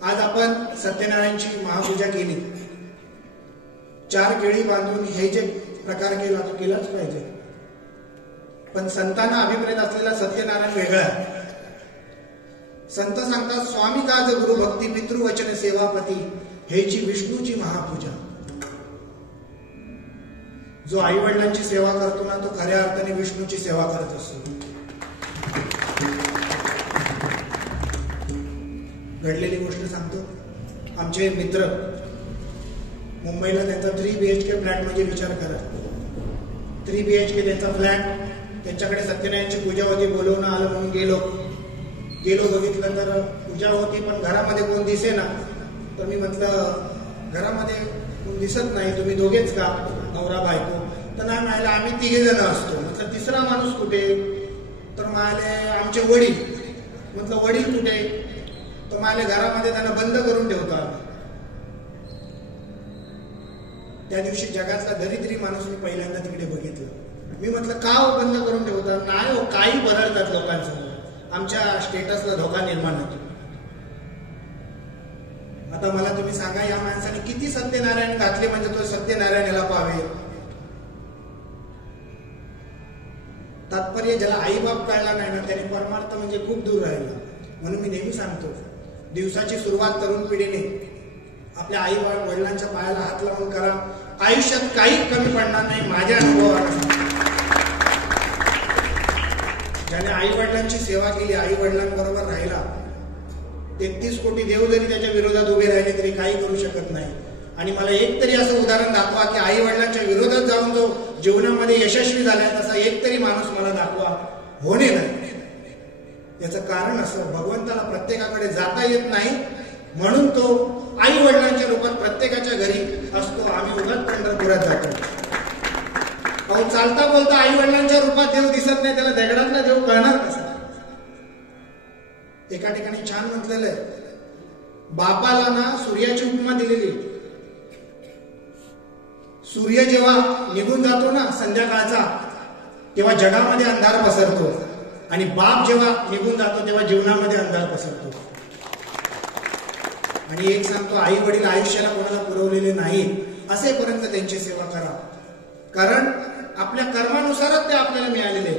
आज आपण सत्यनारायणची महापूजा केली, 4 केळी बांधून हे जे प्रकार केला तो केलाच पाहिजे. पण संतांना अभिप्रेत असलेला सत्यनारायण वेगळा आहे. संत सांगतात, स्वामी काज गुरु भक्ती पितृवचन सेवापती हेची विष्णूची महापूजा. जो आई वडिलांची सेवा करतो ना, तो खऱ्या अर्थाने विष्णूची सेवा करत असतो. घडलेली गोष्ट सांगतो. आमचे मित्र मुंबईला त्यांचा 3 BHK फ्लॅट म्हणजे विचार करा. 3 BHK त्यांचा फ्लॅट. त्यांच्याकडे सत्यनारायणची पूजा होती. बोलवणं आलं म्हणून गेलो बघितलं तर पूजा होती, पण घरामध्ये कोण दिसे ना. तर मी म्हटलं घरामध्ये कोण दिसत नाही, तुम्ही दोघेच का नवरा बायको? तर नाही म्हणाले आम्ही 3 जण असतो. म्हटलं तिसरा माणूस कुठे? तर म्हणाले आमचे वडील. म्हटलं वडील कुठे? तर म्हणाले घरामध्ये त्यांना बंद करून ठेवतो आम्ही. त्या दिवशी जगातला दरिद्री माणूस मी पहिल्यांदा तिकडे बघितलं. मी म्हटलं का बंद करून ठेवतात? नाही हो, काही बरळतात लोकांसमोर, आमच्या स्टेटसला धोका निर्माण होतो. आता मला तुम्ही सांगा, या माणसाने किती सत्यनारायण घातले म्हणजे तो सत्यनारायण याला पावे? तात्पर्य ज्याला आईबाप कळला नाही ना, त्याने परमार्थ म्हणजे खूप दूर राहिला. म्हणून मी नेहमी सांगतो, दिवसाची सुरुवात तरुण पिढीने आपल्या आई वडिलांच्या पायाला हात लावून करा. आयुष्यात काही कमी पडणार नाही. माझ्या अनुभवावर ज्याने आई वडिलांची सेवा केली, आई वडिलांबरोबर राहिला, 33 कोटी देव जरी त्याच्या विरोधात उभे राहिले तरी काही करू शकत नाही. आणि मला एक तरी असं उदाहरण दाखवा की आई वडिलांच्या विरोधात जाऊन जो जीवनामध्ये यशस्वी झालाय, तसा एक तरी माणूस मला दाखवा. होणे नाही. याचं कारण असं, भगवंताला प्रत्येकाकडे जाता येत नाही, म्हणून तो आई वडिलांच्या रूपात प्रत्येकाच्या घरी असतो. आम्ही उगाच पंढरपुरात जातो. अहो, चालता बोलता आई वडिलांच्या रूपात देव दिसत नाही, त्याला दगडातला देव कळणार कसा? एका ठिकाणी छान म्हटलेलं आहे, बापाला ना सूर्याची उपमा दिलेली. सूर्य जेव्हा निघून जातो ना संध्याकाळचा, तेव्हा जगामध्ये अंधार पसरतो, आणि बाप जेव्हा निघून जातो तेव्हा जीवनामध्ये अंधार पसरतो. आणि एक सांगतो, आई वडील आयुष्याला कोणाला पुरवलेले नाही असेपर्यंत त्यांची सेवा करा, कारण आपल्या कर्मानुसारच ते आपल्याला मिळालेले.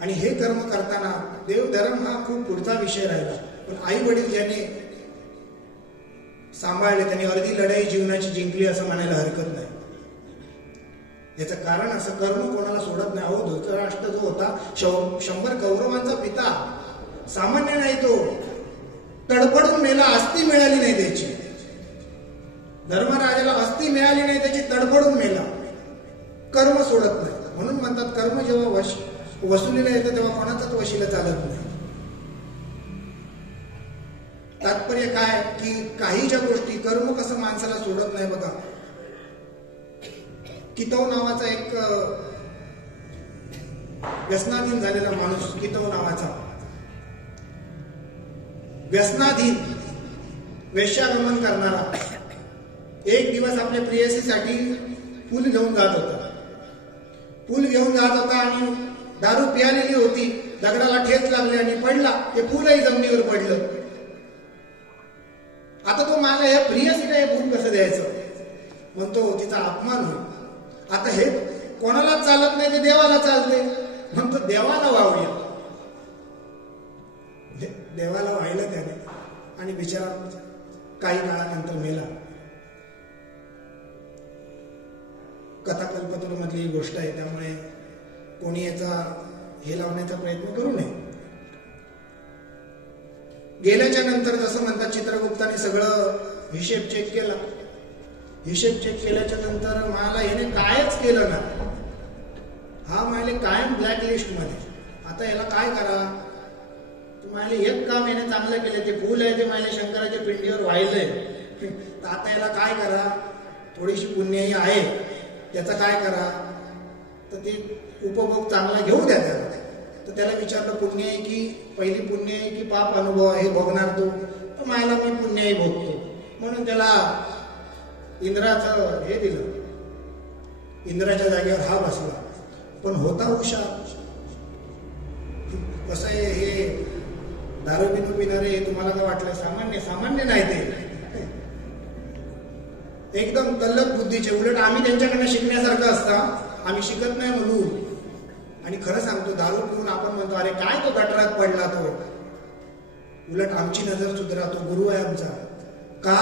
आणि हे कर्म करताना देवधर्म हा खूप पुढचा विषय राहिला, पण आई वडील ज्याने सांभाळले त्यांनी अर्धी लढाई जीवनाची जिंकली असं म्हणायला हरकत नाही. याचं कारण असं, कर्म कोणाला सोडत नाही. अहो, धृतराष्ट्र जो होता 100 कौरवांचा पिता, सामान्य नाही तो, तडफडून मेला. अस्ती मिळाली नाही त्याची. धर्मराजाला अस्ती मिळाली नाही त्याची, तडफडून मेला. कर्म सोडत नाही. म्हणून म्हणतात, कर्म जेव्हा वसुलीला येतं तेव्हा कोणाचाच वशीला चालत नाही. तात्पर्य काय की काही ज्या गोष्टी, कर्म कसं माणसाला सोडत नाही. बघा, कितव नावाचा एक व्यसनाधीन झालेला माणूस, कितव नावाचा व्यसनाधीन, वेश्यागमन करणारा, एक दिवस आपल्या प्रेयसीसाठी पूल घेऊन जात होता आणि दारू पियालेली होती. दगडाला ठेच लागली आणि पडला. ते पूलही जमिनीवर पडलं. आता तो मला या प्रियसीला हे पूल कसं द्यायचं म्हणतो, तिचा अपमान होईल. आता हे कोणाला चालत नाही, ते देवाला चालते, म्हणतो देवाला वाहूया. देवाला वाहिलं त्याने आणि बिचारा काही काळानंतर मेला. कथाकल्पतरू मधली ही गोष्ट आहे, त्यामुळे कोणी याचा हे लावण्याचा प्रयत्न करू नये. गेल्याच्या नंतर जसं म्हणतात, चित्रगुप्ताने सगळं हिशेब चेक केला. हिशेब चेक केल्याच्या नंतर मला याने कायच केलं ना, हा म्हणाले कायम ब्लॅक लिस्ट मध्ये. आता याला काय करा? तुम्हाला एक काम याने चांगलं केलं, ते फूल आहे ते माझ्या शंकराच्या पिंडीवर वाहिलंय, तर आता याला काय करा? थोडीशी पुण्याई आहे, त्याचा काय करा? तर ते उपभोग चांगला घेऊ द्या त्याला. तर त्याला विचारलं, पुण्य आहे की पहिली पुण्य आहे की पाप अनुभव हे भोगणार तू? तर मला मी पुण्याई भोगतो. म्हणून त्याला इंद्राचं हे दिलं. इंद्राच्या जागेवर हा बसला, पण होता हुशार. कसं आहे, हे दारू बिनू पिणारे हे तुम्हाला काय वाटलं सामान्य नाही, ते एकदम तल्लख बुद्धीचे. उलट आम्ही त्यांच्याकडनं शिकण्यासारखं असता, आम्ही शिकत नाही म्हणून आणि खरं सांगतो, दारू पिऊन आपण म्हणतो अरे काय तो गटारात पडला तो, उलट आमची नजर सुधरा, तो गुरु आहे आमचा. का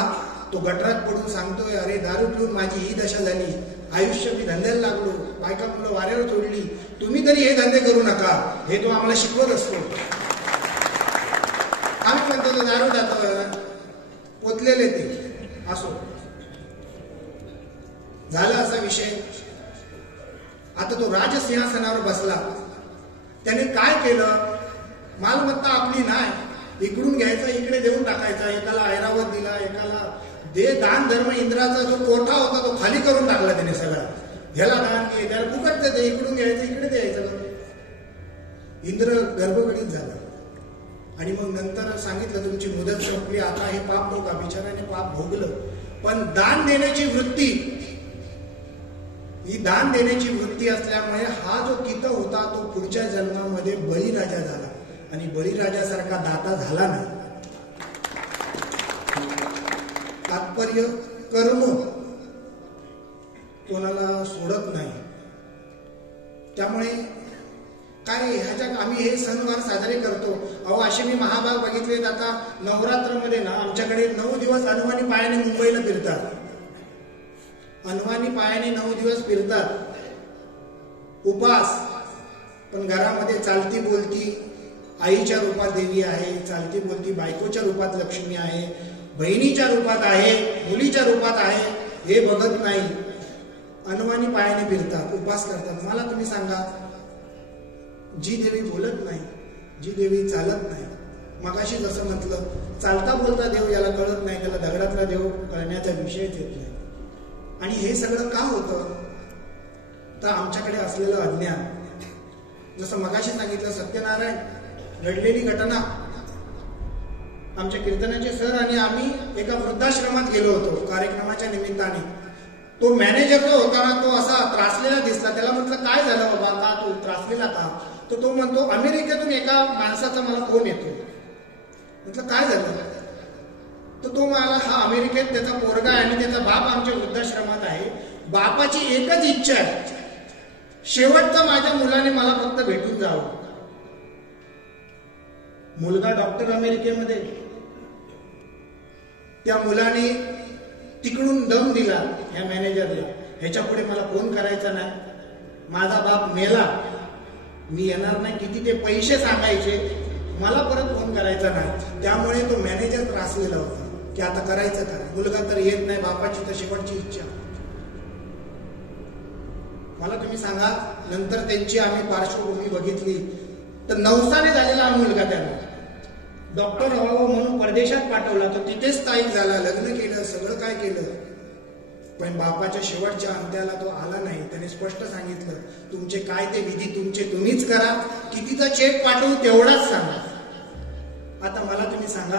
तो गटारात पडून सांगतोय अरे दारू पिऊन माझी ही दशा झाली, आयुष्य मी धंद्याला लागलो, बायका मुलं वाऱ्यावर सोडली, तुम्ही तरी हे धंदे करू नका, हे तो आम्हाला शिकवत असतो. आम्ही म्हणतो तो दारू जातो पोचलेले ते असो. झाला असा विषय. आता तो राजसिंहासनावर बसला. त्याने काय केलं, मालमत्ता आपली नाही, इकडून घ्यायचा इकडे देऊन टाकायचा, एकाला ऐरावत दिला, एकाला दान धर्म, इंद्राचा जो कोठा होता तो खाली करून टाकला त्याने सगळा. ह्याला दान घे, त्याला फुकट दे, इकडून घ्यायचं इकडे द्यायचं. इंद्र गर्भगडीत झाला. आणि मग नंतर सांगितलं तुमची मुदत संपली, आता हे पाप भोगा. बिचाराने पाप भोगलं. पण दान देण्याची वृत्ती, ही दान देण्याची वृत्ती असल्यामुळे हा जो कित होता तो पुढच्या जन्मामध्ये बळीराजा झाला. आणि बळीराजासारखा दाता झाला नाही. तात्पर्य, कर्म कोणाला सोडत नाही. त्यामुळे काय ह्याच्या आम्ही हे सणवार साजरे करतो. अहो असे मी महाभाग बघितलेत. आता नवरात्रमध्ये ना आमच्याकडे 9 दिवस अनवाणी पायाने मुंबईला फिरतात. अनवाणी पायाने 9 दिवस फिरतात, उपास. पण घरामध्ये चालती बोलती आईच्या रूपात देवी आहे, चालती बोलती बायकोच्या रूपात लक्ष्मी आहे, बहिणीच्या रूपात आहे, मुलीच्या रूपात आहे, हे बघत नाही. अनवाणी पायाने फिरतात, उपास करतात. मला तुम्ही सांगा, जी देवी बोलत नाही, जी देवी चालत नाही, मगाशी जसं म्हटलं चालता बोलता देव याला कळत नाही, त्याला दगडातला देव कळण्याचा विषयच येत नाही. आणि हे सगळं का होतं, तर आमच्याकडे असलेलं अज्ञान. जसं मगाशी सांगितलं, सत्यनारायण घडलेली घटना. आमच्या कीर्तनाचे सर आणि आम्ही एका वृद्धाश्रमात गेलो होतो कार्यक्रमाच्या निमित्ताने. तो मॅनेजर जो होता ना, तो असा त्रासलेला दिसला. त्याला म्हटलं काय झालं बाबा, का तू त्रासलेला का? तर तो म्हणतो अमेरिकेतून एका माणसाचा मला फोन येतो. म्हटलं काय झालं? तर तो मला, हा अमेरिकेत त्याचा पोरगा आहे आणि त्याचा बाप आमच्या वृद्धाश्रमात आहे. बापाची एकच इच्छा आहे, शेवटचा माझ्या मुलाने मला फक्त भेटून जावं. मुलगा डॉक्टर अमेरिकेमध्ये, त्या मुलाने तिकडून दम दिला या मॅनेजरला, ह्याच्या पुढे मला फोन करायचा नाही, माझा बाप मेला, मी येणार नाही. किती ते पैसे सांगायचे, मला परत फोन करायचा नाही. त्यामुळे तो मॅनेजर त्रासलेला होता की आता करायचं काय, मुलगा तर येत नाही, बापाची तर शेवटची इच्छा. मला तुम्ही सांगा, नंतर त्यांची आम्ही पार्श्वभूमी बघितली तर नवसाने झालेला हा मुलगा त्यांना डॉक्टर व्हावं म्हणून परदेशात पाठवला. तो तिथेच स्थायिक झाला, लग्न केलं, सगळं काय केलं. पण बापाच्या शेवटच्या अंत्याला तो आला नाही. त्याने स्पष्ट सांगितलं, तुमचे काय ते विधी तुमचे तुम्हीच करा, कितीचा चेक पाठवू तेवढाच सांगा. आता मला तुम्ही सांगा,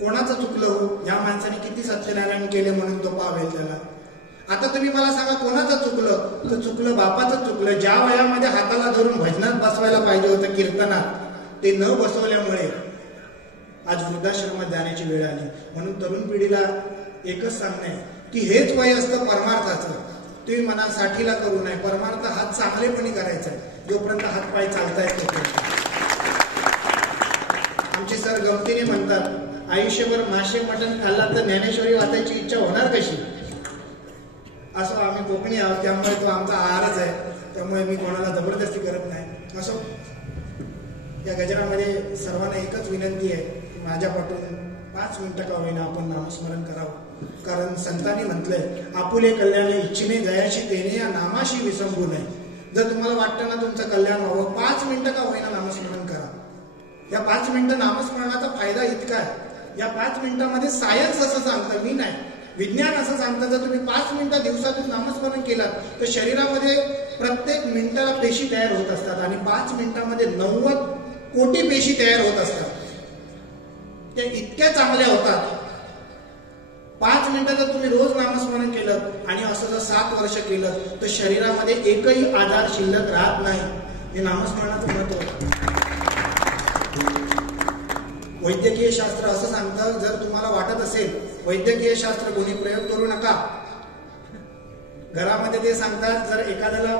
कोणाचं चुकलं हो? या माणसाने किती सत्यनारायण केले म्हणून तो पावेल त्याला. आता तुम्ही मला सांगा, कोणाचं चुकलं? तर चुकलं बापाचं चुकलं. ज्या वयामध्ये हाताला धरून भजनात बसवायला पाहिजे होतं, कीर्तनात, ते न बसवल्यामुळे आज वृद्धाश्रमात जाण्याची वेळ आली. म्हणून तरुण पिढीला एकच सांगणं आहे की हेच वय असतं परमार्थाचं. तुम्ही म्हणा 60ला करू नये, परमार्थ हात चांगलेपणी करायचा आहे, जोपर्यंत हातपाय चालतायत तोपर्यंत. आमचे सर गमतीने म्हणतात, आयुष्यभर मासे मटण खाल्ला तर ज्ञानेश्वरी वाचायची इच्छा होणार कशी? असं आम्ही कोकणी आहोत, त्यामुळे तो आमचा आहारच आहे. त्यामुळे मी कोणाला जबरदस्ती करत नाही. असो, या गजरामध्ये सर्वांना एकच विनंती आहे की माझ्या पाठून 5 मिनिटं का होईना आपण नामस्मरण करावं. कारण संतांनी म्हटलंय, आपुले कल्याण इच्छिने जयाशी तेने या नामाशी विसंबू नये. जर तुम्हाला वाटतं ना तुमचं कल्याण व्हावं, 5 मिनिटं का होईना नामस्मरण करा. या 5 मिनिटं नामस्मरणाचा फायदा इतका आहे, या 5 मिनिटांमध्ये सायन्स असं सांगतं, मी नाही, विज्ञान असं सांगतं, जर तुम्ही 5 मिनिटं दिवसातून नामस्मरण केलात तर शरीरामध्ये प्रत्येक मिनिटाला पेशी तयार होत असतात आणि 5 मिनिटांमध्ये 90 कोटी पेशी तयार होत असतात. त्या इतक्या चांगल्या होतात. 5 मिनिटं जर तुम्ही रोज नामस्मरण केलं आणि असं जर 7 वर्ष केलं तर शरीरामध्ये एकही आजार शिल्लक राहत नाही. हे नामस्मरणाचं महत्व. वैद्यकीय शास्त्र असं सांगतं, जर तुम्हाला वाटत असेल वैद्यकीय शास्त्र कोणी प्रयोग करू नका, घरामध्ये ते सांगतात, जर एखाद्याला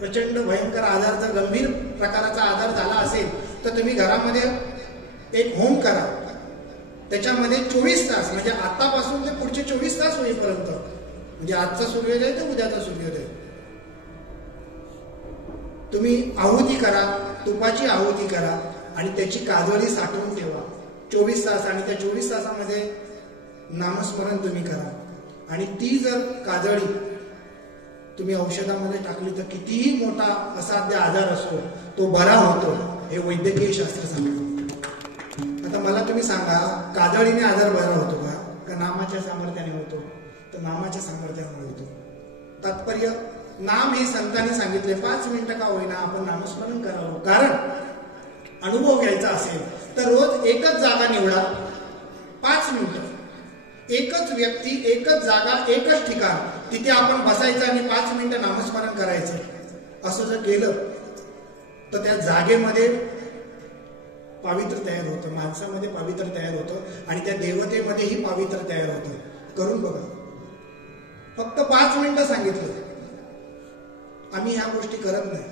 प्रचंड भयंकर आजार, जर गंभीर प्रकाराचा आजार झाला असेल तर तुम्ही घरामध्ये एक होम करा. त्याच्यामध्ये 24 तास, म्हणजे आतापासून ते पुढचे 24 तास होईपर्यंत, म्हणजे आजचा सूर्योदय तर उद्याचा सूर्योदय, तुम्ही आहुती करा, तुपाची आहुती करा आणि त्याची काजळी साठवून ठेवा 24 तास. आणि त्या 24 तासामध्ये नामस्मरण तुम्ही करा. आणि ती जर काजळी तुम्ही औषधामध्ये टाकली तर कितीही मोठा असाध्य आजार असो तो बरा होतो, हे वैद्यकीय शास्त्र सांगतो. आता मला तुम्ही सांगा, काजळीने आजार बरा होतो का नामाच्या सामर्थ्याने होतो? तर नामाच्या सामर्थ्यामुळे होतो. तात्पर्य, नाम हे संतांनी सांगितले 5 मिनिटं का होईना आपण नामस्मरण करावं. कारण अनुभव घ्यायचा असेल तर रोज एकच जागा निवडा, 5 मिनिटं, एकच व्यक्ती, एकच जागा, एकच ठिकाण, तिथे आपण बसायचं आणि 5 मिनिटं नामस्मरण करायचं. असं जर केलं तर त्या जागेमध्ये पावित्र्य तयार होतं, माणसामध्ये पावित्र्य तयार होतं आणि त्या देवतेमध्येही पावित्र्य तयार होतं. करून बघा. फक्त 5 मिनिटं सांगितलं. आम्ही ह्या गोष्टी करत नाही.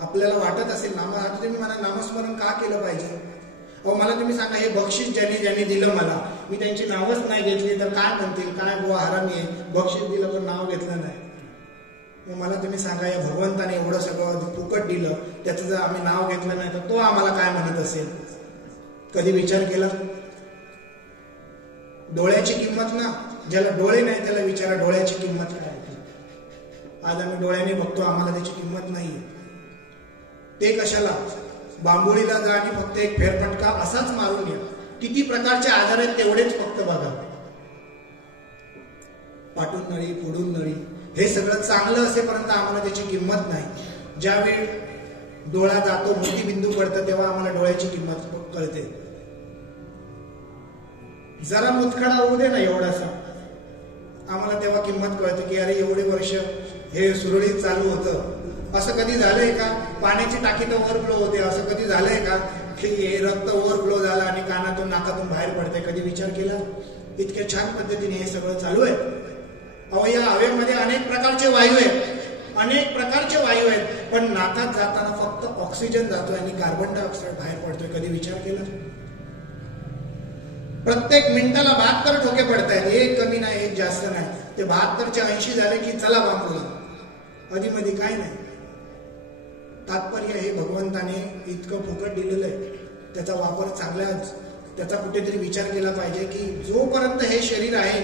आपल्याला वाटत असेल आता तुम्ही मला नामस्मरण का केलं पाहिजे? अहो मला तुम्ही सांगा, हे बक्षीस ज्यांनी दिलं मला, मी त्यांची नावच नाही घेतली तर काय म्हणतील, काय बुवा हरामी आहे, बक्षीस दिलं पण नाव घेतलं नाही. मग मला तुम्ही सांगा, या भगवंताने एवढं सगळं फुकट दिलं, त्याचं जर आम्ही नाव घेतलं नाही तर तो आम्हाला काय म्हणत असेल? कधी विचार केला? डोळ्याची किंमत ना, ज्याला डोळे नाही त्याला विचारा डोळ्याची किंमत काय आहे. आज आम्ही डोळ्याने बघतो, आम्हाला त्याची किंमत नाहीये. ते कशाला? बांबोळीला जा आणि फक्त एक फेरफटका असाच मारून घ्या. किती प्रकारचे आजार आहेत तेवढेच फक्त बघा. पाठून नळी, पुढून नळी, हे सगळं चांगलं असेपर्यंत आम्हाला त्याची किंमत नाही. ज्यावेळी डोळा जातो, मोतीबिंदू पडतं, तेव्हा आम्हाला डोळ्याची किंमत कळते. जरा मुतखडा होऊ दे ना एवढासा, आम्हाला तेव्हा किंमत कळते की अरे एवढे वर्ष हे सुरळीत चालू होतं. असं कधी झालंय का? पाण्याची टाकी तर ओव्हरफ्लो होते, असं कधी झालंय का की हे रक्त ओव्हरफ्लो झालं आणि कानातून नाकातून बाहेर पडते? कधी विचार केला? इतक्या छान पद्धतीने हे सगळं चालू आहे. अहो या हवेमध्ये अनेक प्रकारचे वायू आहेत, अनेक प्रकारचे वायू आहेत, पण नाकात जाताना फक्त ऑक्सिजन जातोय आणि कार्बन डायऑक्साईड बाहेर पडतोय. कधी विचार केला? प्रत्येक मिनिटाला 72 ठोके पडतायत, एक कमी नाही एक जास्त नाही. ते 72चे 80 झाले की चला बांबूला, अधिमध्ये काय नाही. तात्पर्य, हे भगवंताने इतकं फुकट दिलेलं आहे, त्याचा वापर त्याचा कुठेतरी विचार केला पाहिजे की जोपर्यंत हे शरीर आहे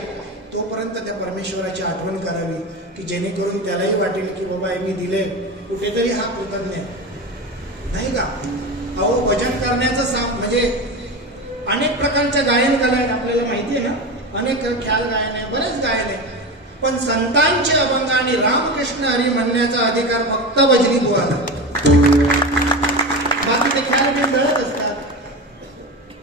तोपर्यंत त्या परमेश्वराची आठवण करावी, की जेणेकरून त्यालाही वाटेल की बाबा मी दिले, कुठेतरी हा कृतज्ञ नाही का. अहो भजन करण्याचं म्हणजे अनेक प्रकारच्या गायन कला आहेत, आपल्याला माहिती आहे ना, अनेक ख्याल गायन आहे, बरेच गायन आहे, पण संतांचे अभंग आणि रामकृष्ण हरी म्हणण्याचा अधिकार फक्त भजनी बुवाला. बाकी ते ख्याल घेऊन दळत असतात,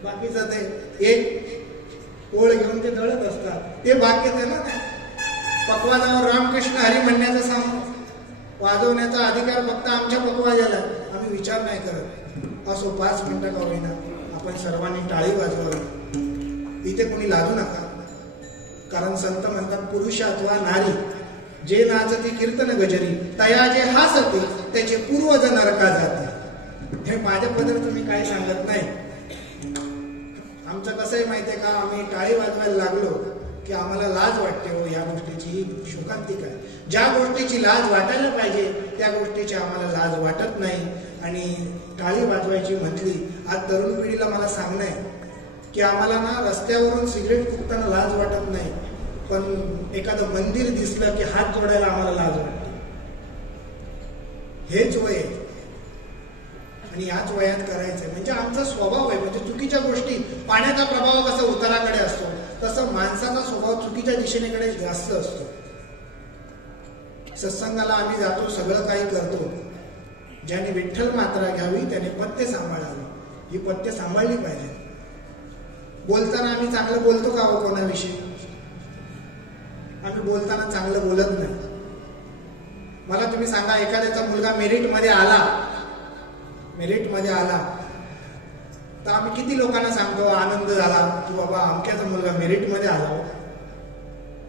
बाकीचं ते एक ओळ घेऊन ते दळत असतात, ते बाकी आहे ना. पकवाजावर रामकृष्ण हरी म्हणण्याचा वाजवण्याचा अधिकार फक्त आमच्या पकवाजाला. आम्ही विचार नाही करत. असो 5 मिनिटं का होईना आपण सर्वांनी टाळी वाजवावी. इथे कोणी लाजू नका. कारण संत म्हणतात, पुरुष अथवा नारी जे नाचती कीर्तन गजरी, तया जे हासते त्याचे पूर्वज नरका जाते. हे माझ्या पदर तुम्ही काही सांगत नाही. आमचं कसं आहे माहितीये का, आम्ही टाळी वाजवायला लागलो की आम्हाला लाज वाटते. हो या गोष्टीची ही शोकांतिक आहे. ज्या गोष्टीची लाज वाटायला पाहिजे त्या गोष्टीची आम्हाला लाज वाटत नाही. आणि टाळी वाजवायची म्हटली, आज तरुण पिढीला मला सांगणं आहे की आम्हाला ना रस्त्यावरून सिगरेट फुकताना लाज वाटत नाही, पण एखादं मंदिर दिसलं की हात जोडायला आम्हाला लाज वाटते. हेच वय आहे आणि याच वयात करायचंय. म्हणजे आमचा स्वभाव आहे. म्हणजे चुकीच्या गोष्टी, पाण्याचा प्रभाव कसा उताराकडे असतो तसं माणसाचा स्वभाव चुकीच्या दिशेनेकडे जास्त असतो. सत्संगाला आम्ही जातो, सगळं काही करतो. ज्याने विठ्ठल मात्रा घ्यावी त्याने पथ्य सांभाळावी. ही पथ्य सांभाळली पाहिजे. बोलताना आम्ही चांगलं बोलतो का हो कोणाविषयी? आम्ही बोलताना चांगलं बोलत नाही. मला तुम्ही सांगा, एखाद्याचा मुलगा मेरिटमध्ये आला तर आम्ही किती लोकांना सांगतो आनंद झाला की बाबा अमक्याचा मुलगा मेरिटमध्ये आला.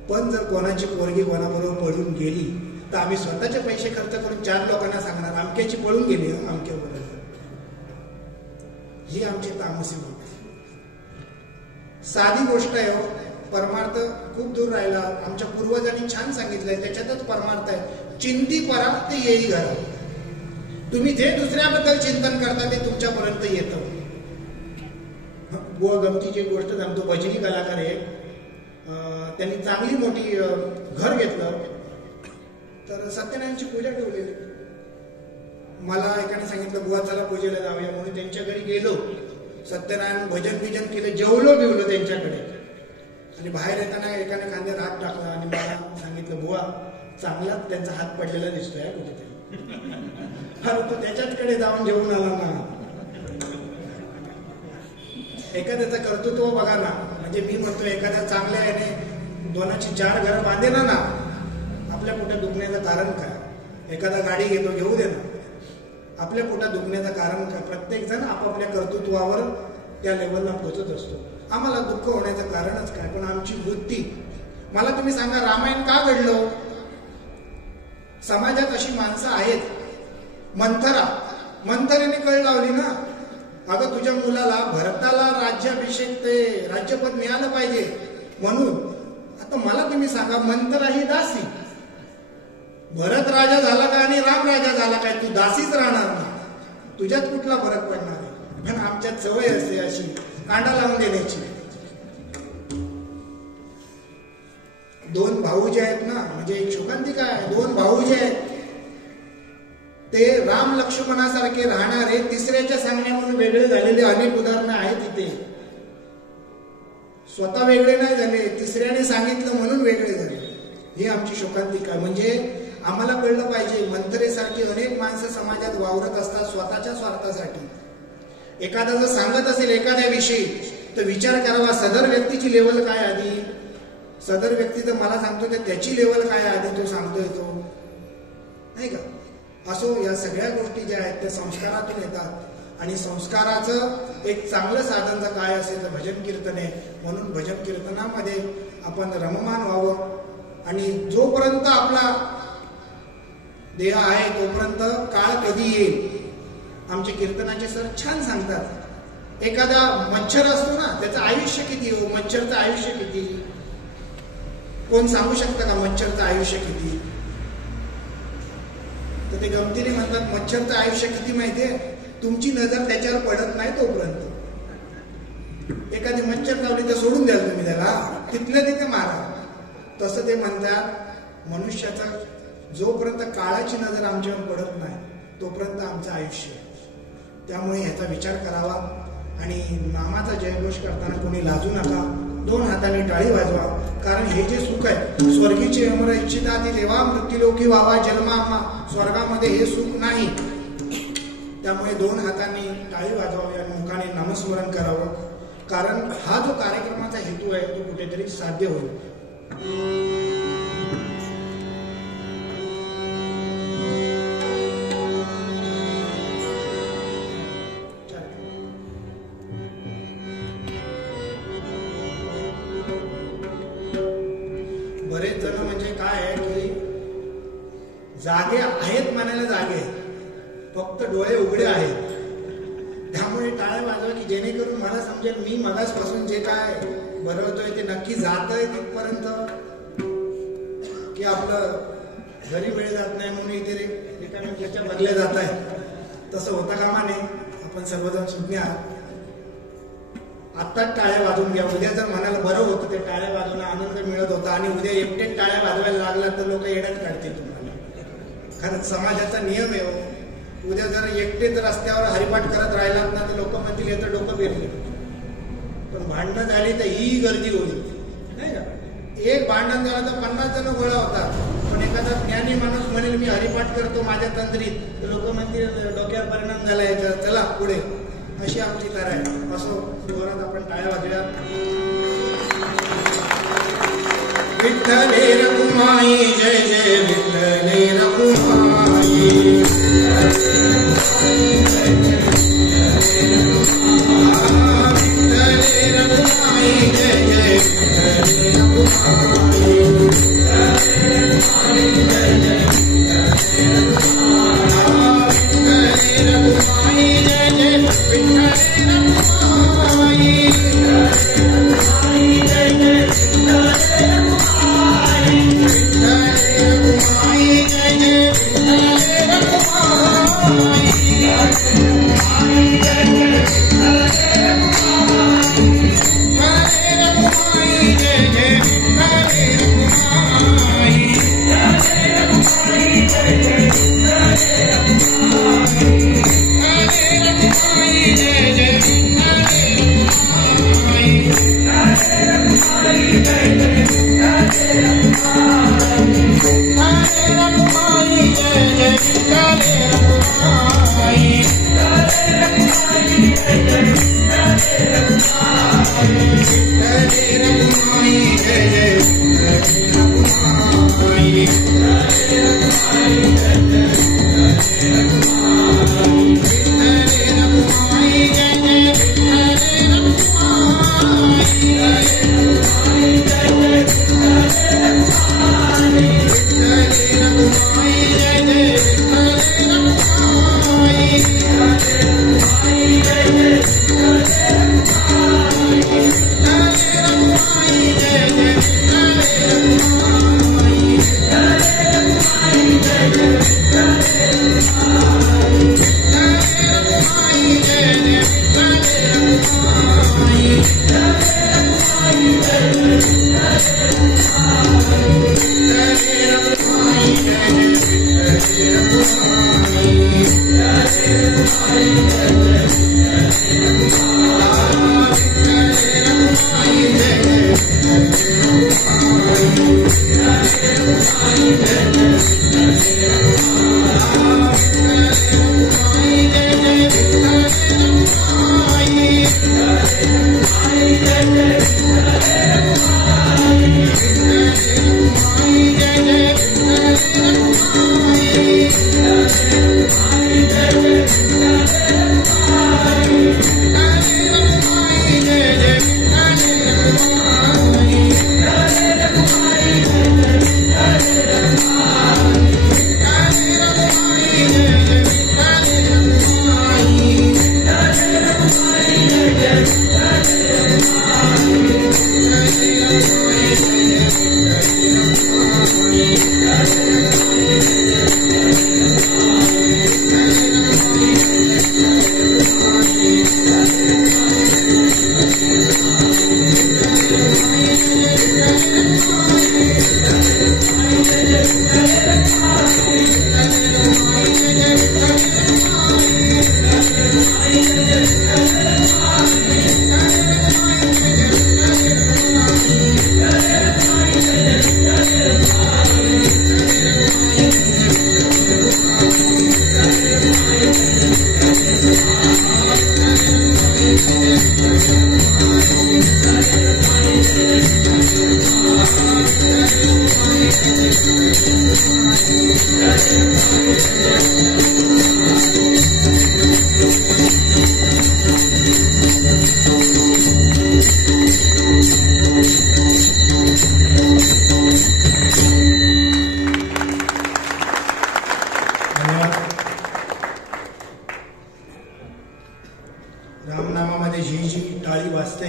पण जर कोणाची पोरगी कोणाबरोबर पडून गेली तर आम्ही स्वतःचे पैसे खर्च करून 4 लोकांना सांगणार अमक्याची पळून गेली अमक्याबरोबर. ही आमची तामसी गोष्ट. साधी गोष्ट आहे हो. परमार्थ खूप दूर राहिला. आमच्या पूर्वजांनी छान सांगितलंय, त्याच्यातच परमार्थ आहे. चिंती पराप्त येई घर. तुम्ही जे दुसऱ्याबद्दल चिंतन करता ते तुमच्यापर्यंत येतं. बुवा गमतीची एक गोष्ट सांगतो. भजनी कलाकार आहे, त्यांनी चांगली मोठी घर घेतलं, तर सत्यनारायणची पूजा ठेवलेली. मला एकाने सांगितलं बुवा चला पूजेला जाऊया म्हणून त्यांच्या घरी गेलो. सत्यनारायण भजन बिजन केलं, जेवलो बिवलो त्यांच्याकडे. आणि बाहेर येताना एकाने खांद्यावर हात टाकला आणि मला सांगितलं बुवा चांगलाच त्यांचा हात पडलेला दिसतोय कुठेतरी. अरे तो त्याच्याचकडे जाऊन जेवून आला ना. एखाद्याचं कर्तृत्व बघा ना. म्हणजे मी म्हणतो एखाद्या चांगल्या याने 2ची 4 घरं बांधे ना, आपल्या पोटात दुखण्याचं कारण काय? एखादा गाडी घेतो, घेऊ दे ना. आपल्या पोटात दुखण्याचं कारण काय? प्रत्येक जण आपापल्या कर्तृत्वावर त्या लेवलला पोहोचत असतो. आम्हाला दुःख होण्याचं कारणच काय? पण आमची वृत्ती. मला तुम्ही सांगा रामायण का घडलं? समाजात अशी माणसं आहेत. मंथरेने कळ लावली ना, अगं तुझ्या मुलाला भरताला राज्याभिषेक ते राज्यपद मिळालं पाहिजे म्हणून. आता मला तुम्ही सांगा मंथरा ही दासी. भरत राजा झाला काय आणि राम राजा झाला काय? तू दासीच राहणार ना. तुझ्यात कुठला फरक पडणार आहे? पण आमच्यात सवय असते अशी कांडा लावून देण्याची. 2 भाऊ जे आहेत ना, म्हणजे एक शोकांतिका आहे. 2 भाऊ जे आहेत ते राम लक्ष्मणासारखे राहणारे, तिसऱ्याच्या सांगण्यावरून वेगळे झालेले अनेक उदाहरणं आहेत इथे. स्वतः वेगळे नाही झाले, तिसऱ्याने सांगितलं म्हणून वेगळे झाले. ही आमची शोकांतिका आहे. म्हणजे आम्हाला कळलं पाहिजे मंथरेसारखी अनेक माणसं समाजात वावरत असतात स्वतःच्या स्वार्थासाठी. एखादा जर सांगत असेल एखाद्या विषयी तर विचार करावा सदर व्यक्तीची लेवल काय आधी. सदर व्यक्ती तर मला सांगतो तर त्याची लेवल काय आधी तो सांगतोय तो, नाही का? असो, या सगळ्या गोष्टी ज्या आहेत त्या संस्कारातून येतात. आणि संस्काराचं एक चांगलं साधन जर काय असेल तर भजन कीर्तन आहे. म्हणून भजन कीर्तनामध्ये आपण रममान व्हावं. आणि जोपर्यंत आपला देह आहे तोपर्यंत काळ कधी येईल. आमचे कीर्तनाचे सर छान सांगतात. एखादा मच्छर असतो ना, त्याचं आयुष्य किती हो? मच्छरचं आयुष्य किती? कोण सांगू शकतं का मच्छरचं आयुष्य किती? तर ते गमतीने म्हणतात मच्छरचं आयुष्य किती माहितीये? तुमची नजर त्याच्यावर पडत नाही तोपर्यंत. एखादी मच्छर लावली तर सोडून द्याल तुम्ही त्याला, तिथल्या तिथे मारा. तसं ते म्हणतात मनुष्याचा जोपर्यंत काळाची नजर आमच्यावर पडत नाही तोपर्यंत आमचं आयुष्य. त्यामुळे ह्याचा विचार करावा. आणि नामाचा जयघोष करताना कोणी लाजू नका. 2 हाताने टाळी वाजवा. कारण हे जे सुख आहे स्वर्गीचे अमर इच्छिता ती देवा मृत्यूलोकी व्हावा जन्मामा. स्वर्गामध्ये हे सुख नाही. त्यामुळे 2 हातांनी टाळी वाजवावी आणि मुखाने नामस्मरण करावं. कारण हा जो कार्यक्रमाचा हेतू आहे तो कुठेतरी साध्य होईल. बरेच जण म्हणजे काय आहे की जागे आहेत म्हणायला जागे, फक्त डोळे उघडे आहेत. त्यामुळे टाळ्या वाजवा की जेणेकरून मला समजेल मी मगासपासून जे काय बरवतोय ते नक्की जातंय तिथपर्यंत, की आपलं घरी वेळ जात नाही म्हणून इथे रिकाम्या भरल्या जात आहे. तसं होता कामा नये. आपण सर्वजण सुज्ञ आहात. आत्ताच टाळ्या वाजवून घ्या. उद्या जर म्हणाला बरं होतं ते टाळ्या वाजवणं आनंद मिळत होता आणि उद्या एकटेच टाळ्या वाजवायला लागला तर लोक येड्यात काढतील तुम्हाला. कारण समाजाचा नियम आहे. उद्या जर एकटेच रस्त्यावर हरिपाठ करत राहिलात ना तर लोक म्हणतील येतं डोकं फिरले. पण भांडणं झाली तर ही गर्दी होईल, नाही का? एक भांडण झालं तर 50 जण गोळा होतात. पण एखादा ज्ञानी माणूस म्हणेल मी हरिपाठ करतो माझ्या तंत्रीत, तर लोक म्हणतील डोक्यावर परिणाम झाला याचा, चला पुढे. अशी आमची तारा आहे. असो, जोरात आपण टाळ्या वाजूया. विठ्ठले रखुमाई जय जय विठ्ठले रखुमाई. विठ्ठले रखुमाई जय जय विठ्ठले रखुमाई. रामनामामध्ये जी जी टाळी वाजते,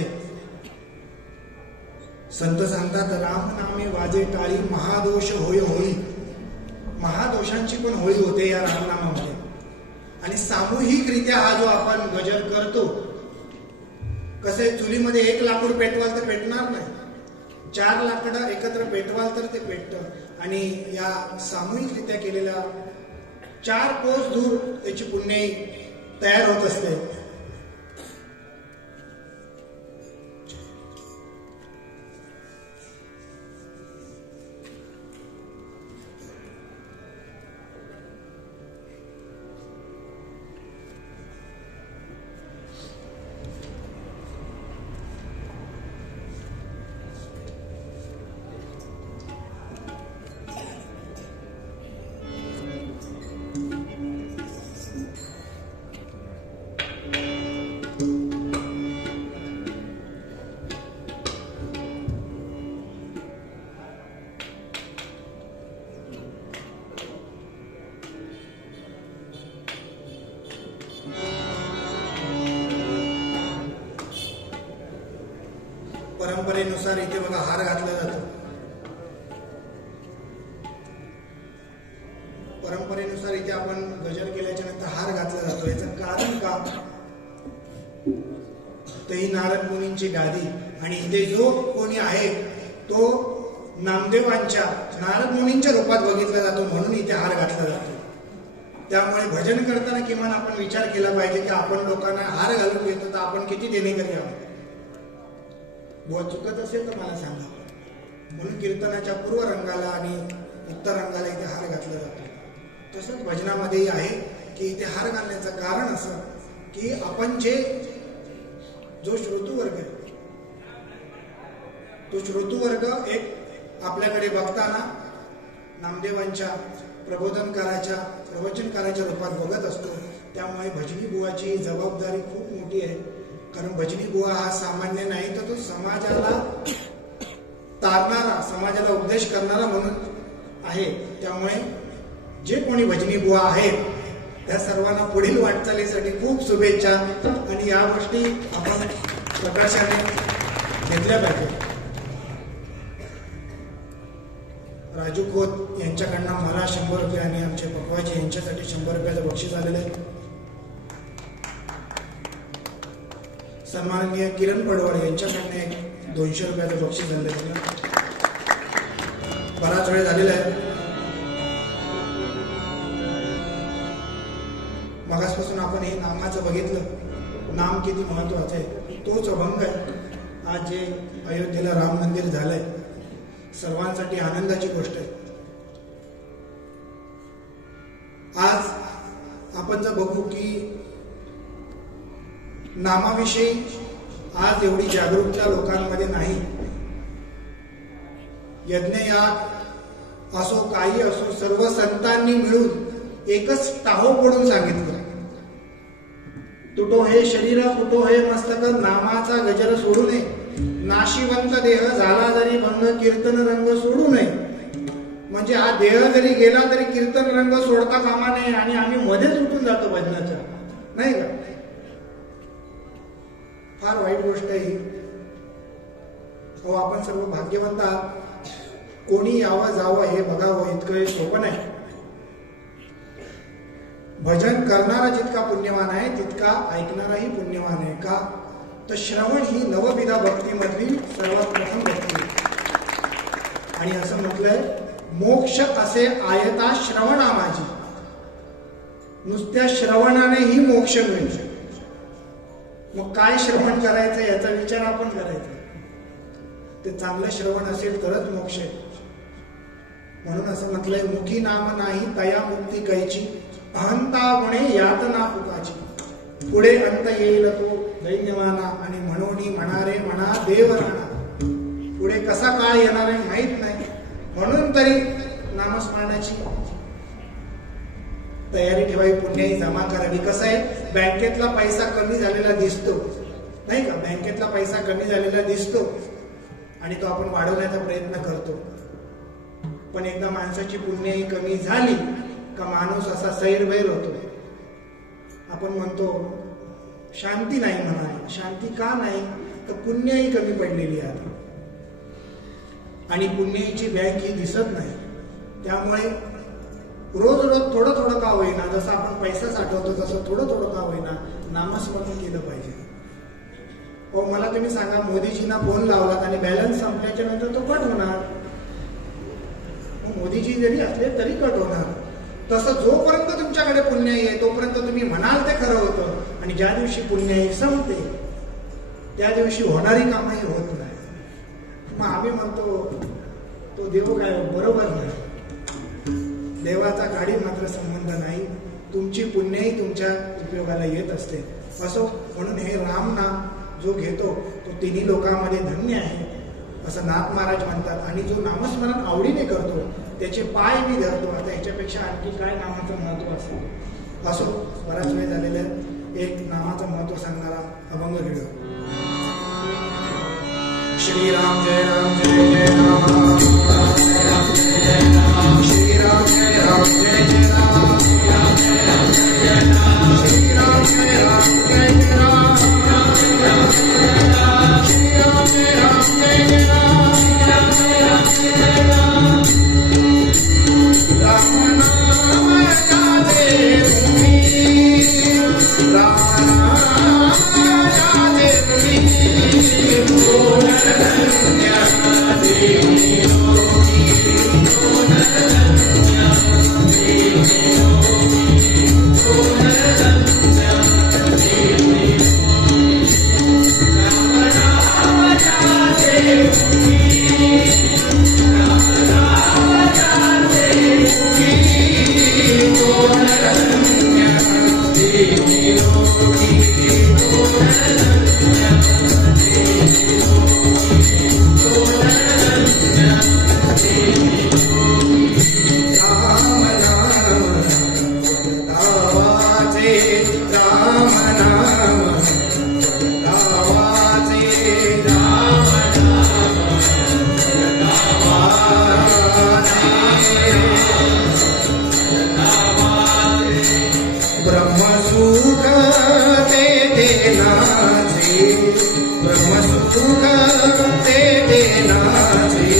संत सांगतात राम नामे वाजे टाळी महादोष होय होळी. महादोषांची पण होळी होते या रामनामामध्ये. आणि सामूहिकरित्या हा जो आपण गजर करतो, कसे चुलीमध्ये एक लाकूड पेटवाल तर पेटणार नाही, 4 लाकडं एकत्र पेटवाल तर ते पेटतं. आणि या सामूहिकरित्या केलेल्या 4 कोस दूर त्याची पुण्याई तयार होत असते. परंपरेनुसार इथे बघा हार घातला जातो. परंपरेनुसार इथे आपण गजर केल्याच्या नंतर हार घातला जातो. याचं कारण का? तर ही नारद मुनींची गादी आणि इथे जो कोणी आहे तो नामदेवांच्या नारद मुनींच्या रूपात बघितला जातो, म्हणून इथे हार घातला जातो. त्यामुळे भजन करताना किमान आपण विचार केला पाहिजे की आपण लोकांना हार घालून घेतो तर आपण किती देणेकरी आहोत. बुवा चुकत असेल तर मला सांगा. म्हणून कीर्तनाच्या पूर्व रंगाला आणि उत्तर रंगाला इथे हार घातला जातो. तसंच भजनामध्येही आहे की इथे हार घालण्याचं कारण असं की आपण जो श्रोतूवर्ग आहे तो श्रोतूवर्ग एक आपल्याकडे बघताना नामदेवांच्या प्रवचनकाराच्या रूपात बघत असतो. त्यामुळे भजनी बुवाची जबाबदारी खूप मोठी आहे. कारण भजनी बुवा हा सामान्य नाही तर तो समाजाला तारणारा, समाजाला उपदेश करणारा म्हणून आहे. त्यामुळे जे कोणी भजनी बुवा आहेत त्या सर्वांना पुढील वाटचालीसाठी खूप शुभेच्छा आणि या गोष्टी आपण प्रकाशाने घेतल्या पाहिजे. राजू खोत यांच्याकडनं मला 100 रुपये आणि आमचे पप्पाजी यांच्यासाठी 100 रुपयाचं बक्षीस आलेलं आहे. सन्माननीय किरण पडवळ यांच्याकडनं 200 रुपयाचं बक्षीस झालेलं आहे. बराच वेळ झालेला आहे. मगासपासून आपण हे नामाचं बघितलं. नाम किती महत्वाचं आहे. तोच अभंग आहे. आज जे अयोध्येला राम मंदिर झालंय सर्वांसाठी आनंदाची गोष्ट आहे. आज आपण जर बघू की नामाविषयी आज एवढी जागरूकता लोकांमध्ये नाही. यज्ञयाग असो काही असो सर्व संतांनी मिळून एकच टाहो पडून सांगितलं, तुटो हे शरीर फुटो हे मस्तक, नामाचा गजर सोडू नये. नाशिवंत देह झाला जरी भंग, कीर्तन रंग सोडू नये. म्हणजे हा देह जरी गेला तरी कीर्तन रंग सोडता कामा नये. आणि आम्ही मध्येच उठून जातो भजनाच्या, नाही का? फार वाईट गोष्ट आहे ही. हो, आपण सर्व भाग्यवंत आहात. कोणी यावं जावं हे बघावं इतकं सोपं नाही. भजन करणारा जितका पुण्यवान आहे तितका ऐकणाराही पुण्यवान आहे. का? तर श्रवण ही नवविधा भक्तीमधली सर्वात प्रथम भक्ती. आणि असं म्हटलंय, मोक्ष असे आयता श्रवणा माझी. नुसत्या श्रवणानेही मोक्ष मिळू. मग काय श्रवण करायचं याचा विचार आपण करायचा. ते चांगलं श्रवण असेल तरच मोक्ष आहे. म्हणून असं म्हटलंय, मुखी नाम नाही तया मुक्ती कैची, अहंता गुणे यातना पुकाची. पुढे अंत येईल तो दैन्यवाना, आणि म्हणोनी म्हणारे म्हणा देव राणा. पुढे कसा काळ येणार आहे माहित नाही. म्हणून तरी नामस्मरणाची तयारी ठेवावी, पुण्याही जमा करावी. कसं आहे, बँकेतला पैसा कमी झालेला दिसतो, नाही का? बँकेतला पैसा कमी झालेला दिसतो आणि तो आपण वाढवण्याचा प्रयत्न करतो. पण एकदा माणसाची पुण्याही कमी झाली का माणूस असा सैरभैर होतो. आपण म्हणतो शांती नाही म्हणा. शांती का नाही? तर पुण्याही कमी पडलेली आहे आणि पुण्याची बँक ही दिसत नाही. त्यामुळे रोज रोज थोडं थोडं का होईना, जसं आपण पैसा साठवतो तसं थोडं थोडं का होईना नामस्मरण केलं पाहिजे. हो, मला तुम्ही सांगा, मोदीजींना फोन लावलात आणि बॅलन्स संपल्याच्या नंतर तो कट होणार. मोदीजी जरी असले तरी कट होणार. तसं जोपर्यंत तुमच्याकडे पुण्याई आहे तोपर्यंत तुम्ही म्हणाल ते खरं होतं. आणि ज्या दिवशी पुण्याई संपते त्या दिवशी होणारी कामही होत नाही. मग आम्ही म्हणतो तो देव काय? बरोबर नाही. देवाचा गाडी मात्र संबंध नाही. तुमची पुण्याई तुमच्या उपयोगाला येत असते. असो, म्हणून हे राम नाम जो घेतो तो तिन्ही लोकांमध्ये धन्य आहे असं नाथ महाराज म्हणतात. आणि जो नामस्मरण आवडीने करतो त्याचे पाय मी धरतो. आता याच्यापेक्षा आणखी काय नामाचं महत्व असेल? असो, बराच वेळ झालेला आहे. एक नामाचं महत्व सांगणारा अभंग घेऊ. श्रीराम जय राम जय जय राम, श्रीराम जय राम जय जय राम, श्रीराम जय राम जय जय राम, श्रीराम जय राम जय जय राम, श्रीराम जय राम जय जय राम, श्रीराम जय राम जय जय राम. राम नाम सुख ते देनाचे, ब्रह्मसुख ते देनाचे,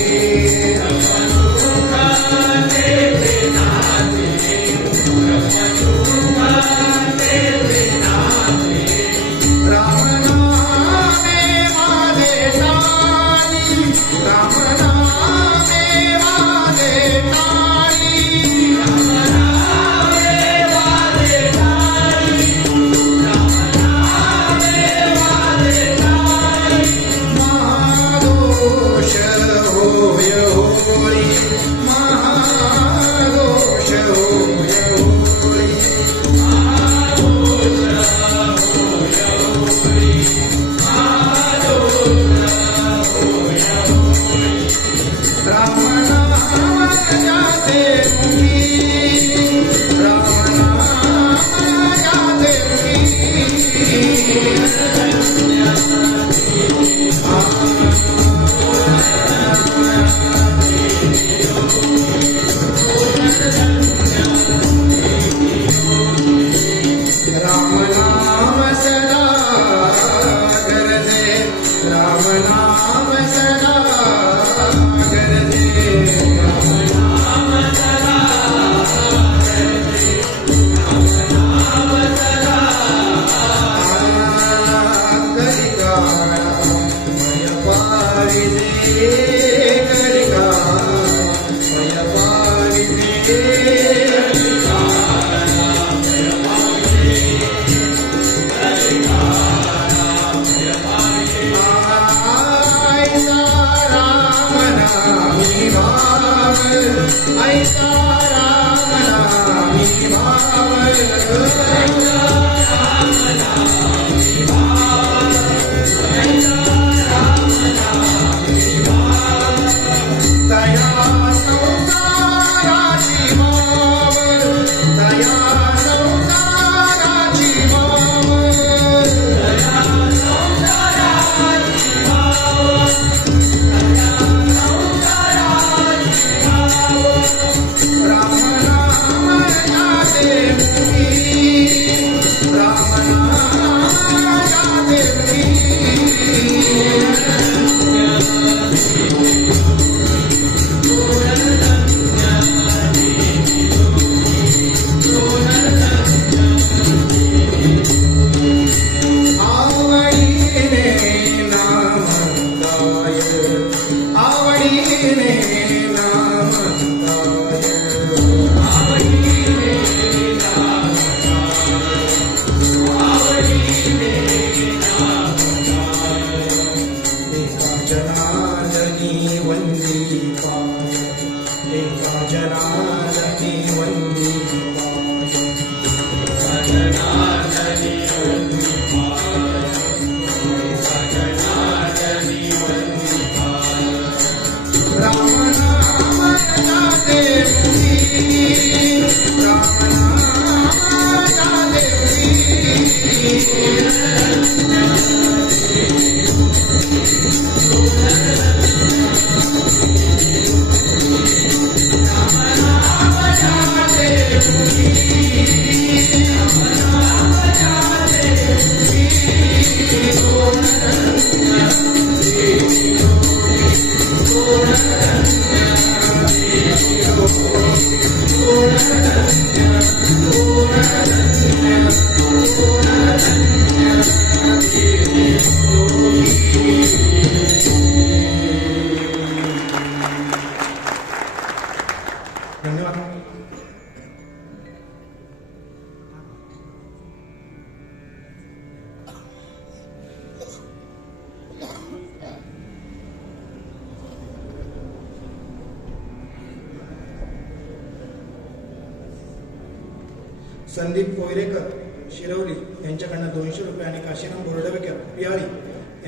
संदीप कोयरेकर शिरवली यांच्याकडनं 200 रुपये आणि काशीराम बोर्डवेकर पियाळी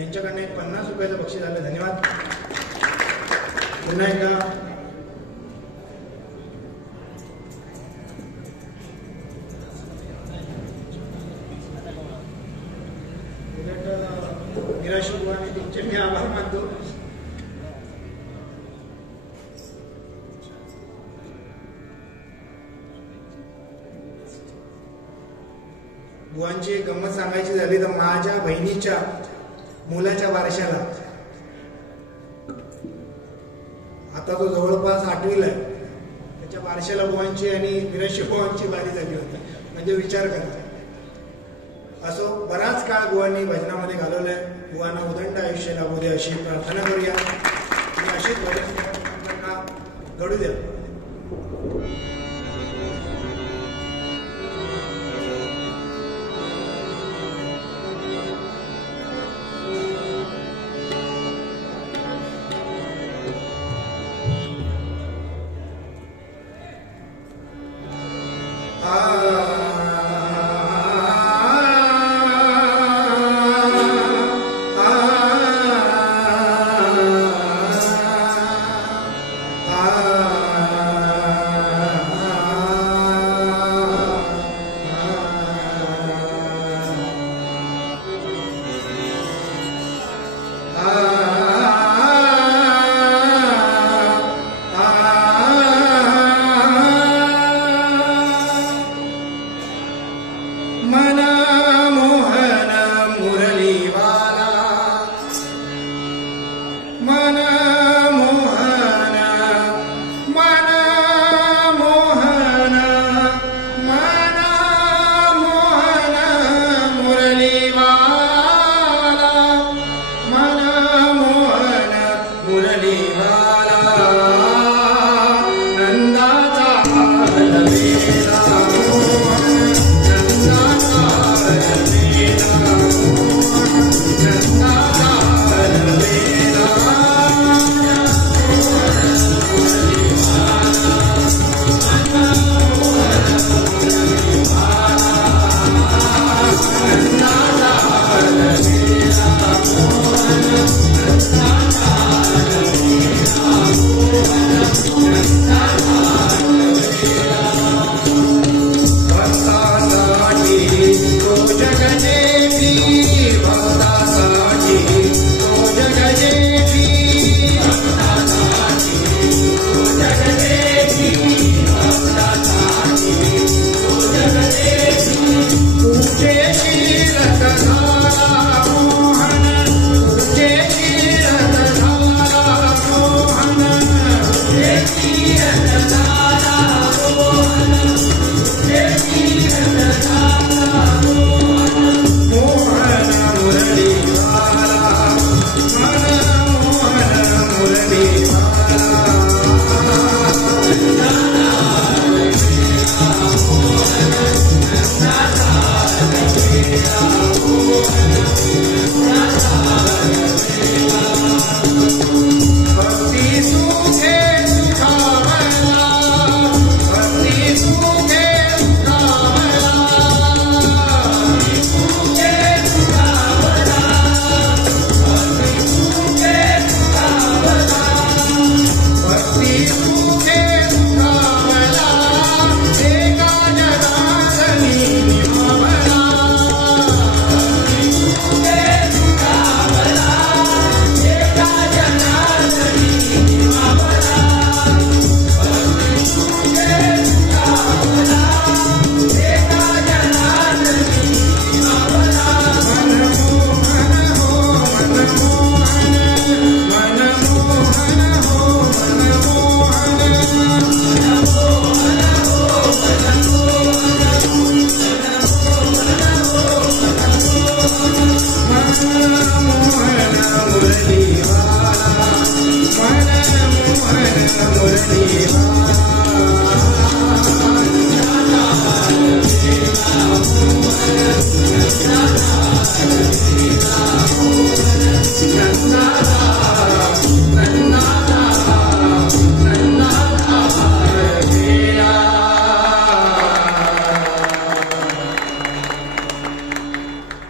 यांच्याकडनं 50 रुपयाचं बक्षीस आलं. धन्यवाद. पुन्हा एकदा निराशी आणि तुमचे मी आभार मानतो. बुवांची एक गंमत सांगायची झाली तर माझ्या बहिणीच्या मुलाच्या बारशाला, आता तो जवळपास 8वीला आहे, त्याच्या बारशाला बुवांची आणि विरशी बुवांची वारी झाली होती. म्हणजे विचार करा. असो बराच काळ बुवांनी भजनामध्ये घालवलाय. बुवांना उदंड आयुष्य लाभू दे अशी प्रार्थना करूया आणि अशीच भजन घडू द्या.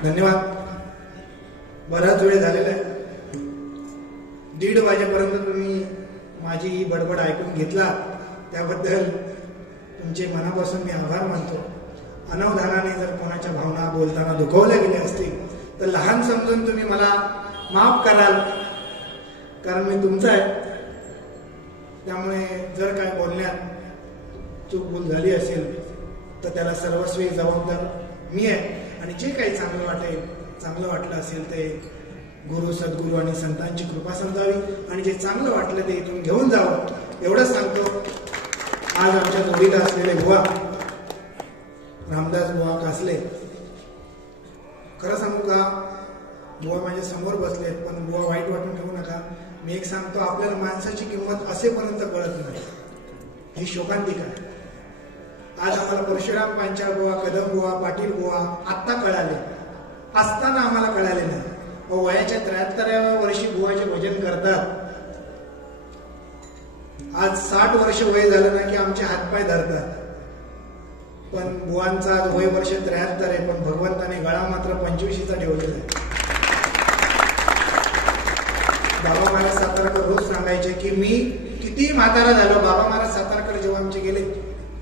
धन्यवाद. बराच वेळ झालेला आहे. 1:30 वाजेपर्यंत तुम्ही माझी ही बडबड ऐकून घेतला, त्याबद्दल तुमचे मनापासून मी आभार मानतो. अनवधानाने जर कोणाच्या भावना बोलताना दुखवल्या गेल्या असतील तर लहान समजून तुम्ही मला माफ कराल, कारण मी तुमचा आहे. त्यामुळे जर काय बोलण्यात चूक भूल झाली असेल तर त्याला सर्वस्वी जबाबदार मी आहे आणि जे काही चांगलं वाटलं असेल ते गुरु सद्गुरू आणि संतांची कृपा समजावी आणि जे चांगलं वाटलं ते इथून घेऊन जावं एवढंच सांगतो. आज आमच्या जोडीला असलेले बुवा रामदास बुवा कासले, खरं सांगू का, बुवा माझ्या समोर बसलेत, पण बुवा वाईट वाटून ठेवू नका. मी एक सांगतो, आपल्याला माणसाची किंमत असेपर्यंत कळत नाही, ही शोकांतिका आहे. आज आम्हाला परशुराम पांचाळ बुवा, कदम बुवा, पाटील बुवा आत्ता कळाले, असताना आम्हाला कळाले नाही. वयाच्या 73व्या वर्षी बुवाचे भजन करतात. आज 60 वर्ष वय झालं ना की आमचे हातपाय धरतात. पण बुवांचं आज वय वर्ष 73 आहे, पण भगवंताने गळा मात्र 25चा ठेवलेला आहे. बाबा महाराज सातारकर रोज सांगायचे की मी किती म्हातारा झालो. बाबा महाराज सातारकर जेव्हा आमचे गेले,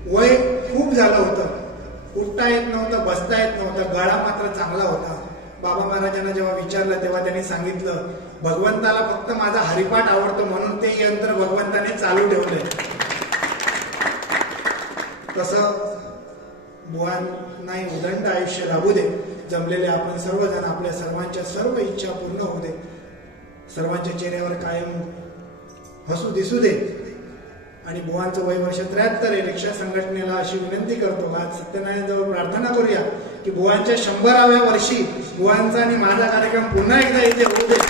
वय खूप झालं होतं, उठता येत नव्हतं, बसता येत नव्हतं, गळा मात्र चांगला होता. बाबा महाराजांना जेव्हा विचारलं तेव्हा त्यांनी सांगितलं, भगवंताला फक्त माझा हरिपाठ आवडतो म्हणून ते यंत्र भगवंताने चालू ठेवलंय. तसं बुवांनाही उदंड आयुष्य लाभू दे. जमलेले आपण सर्वजण, आपल्या सर्वांच्या सर्व इच्छा पूर्ण होऊ दे. सर्वांच्या चेहऱ्यावर कायम हसू दिसू दे. आणि बुवांचं वय वर्ष 73 आहे. रिक्षा संघटनेला अशी विनंती करतो, आज सत्यनारायणजवळ प्रार्थना करूया की बुवांच्या 100व्या वर्षी बुवांचा आणि माझा कार्यक्रम पुन्हा एकदा इथे होऊ दे,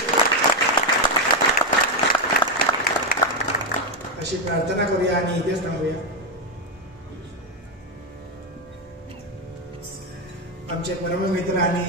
अशी प्रार्थना करूया आणि इथेच थांबूया. आमचे परममित्र आणि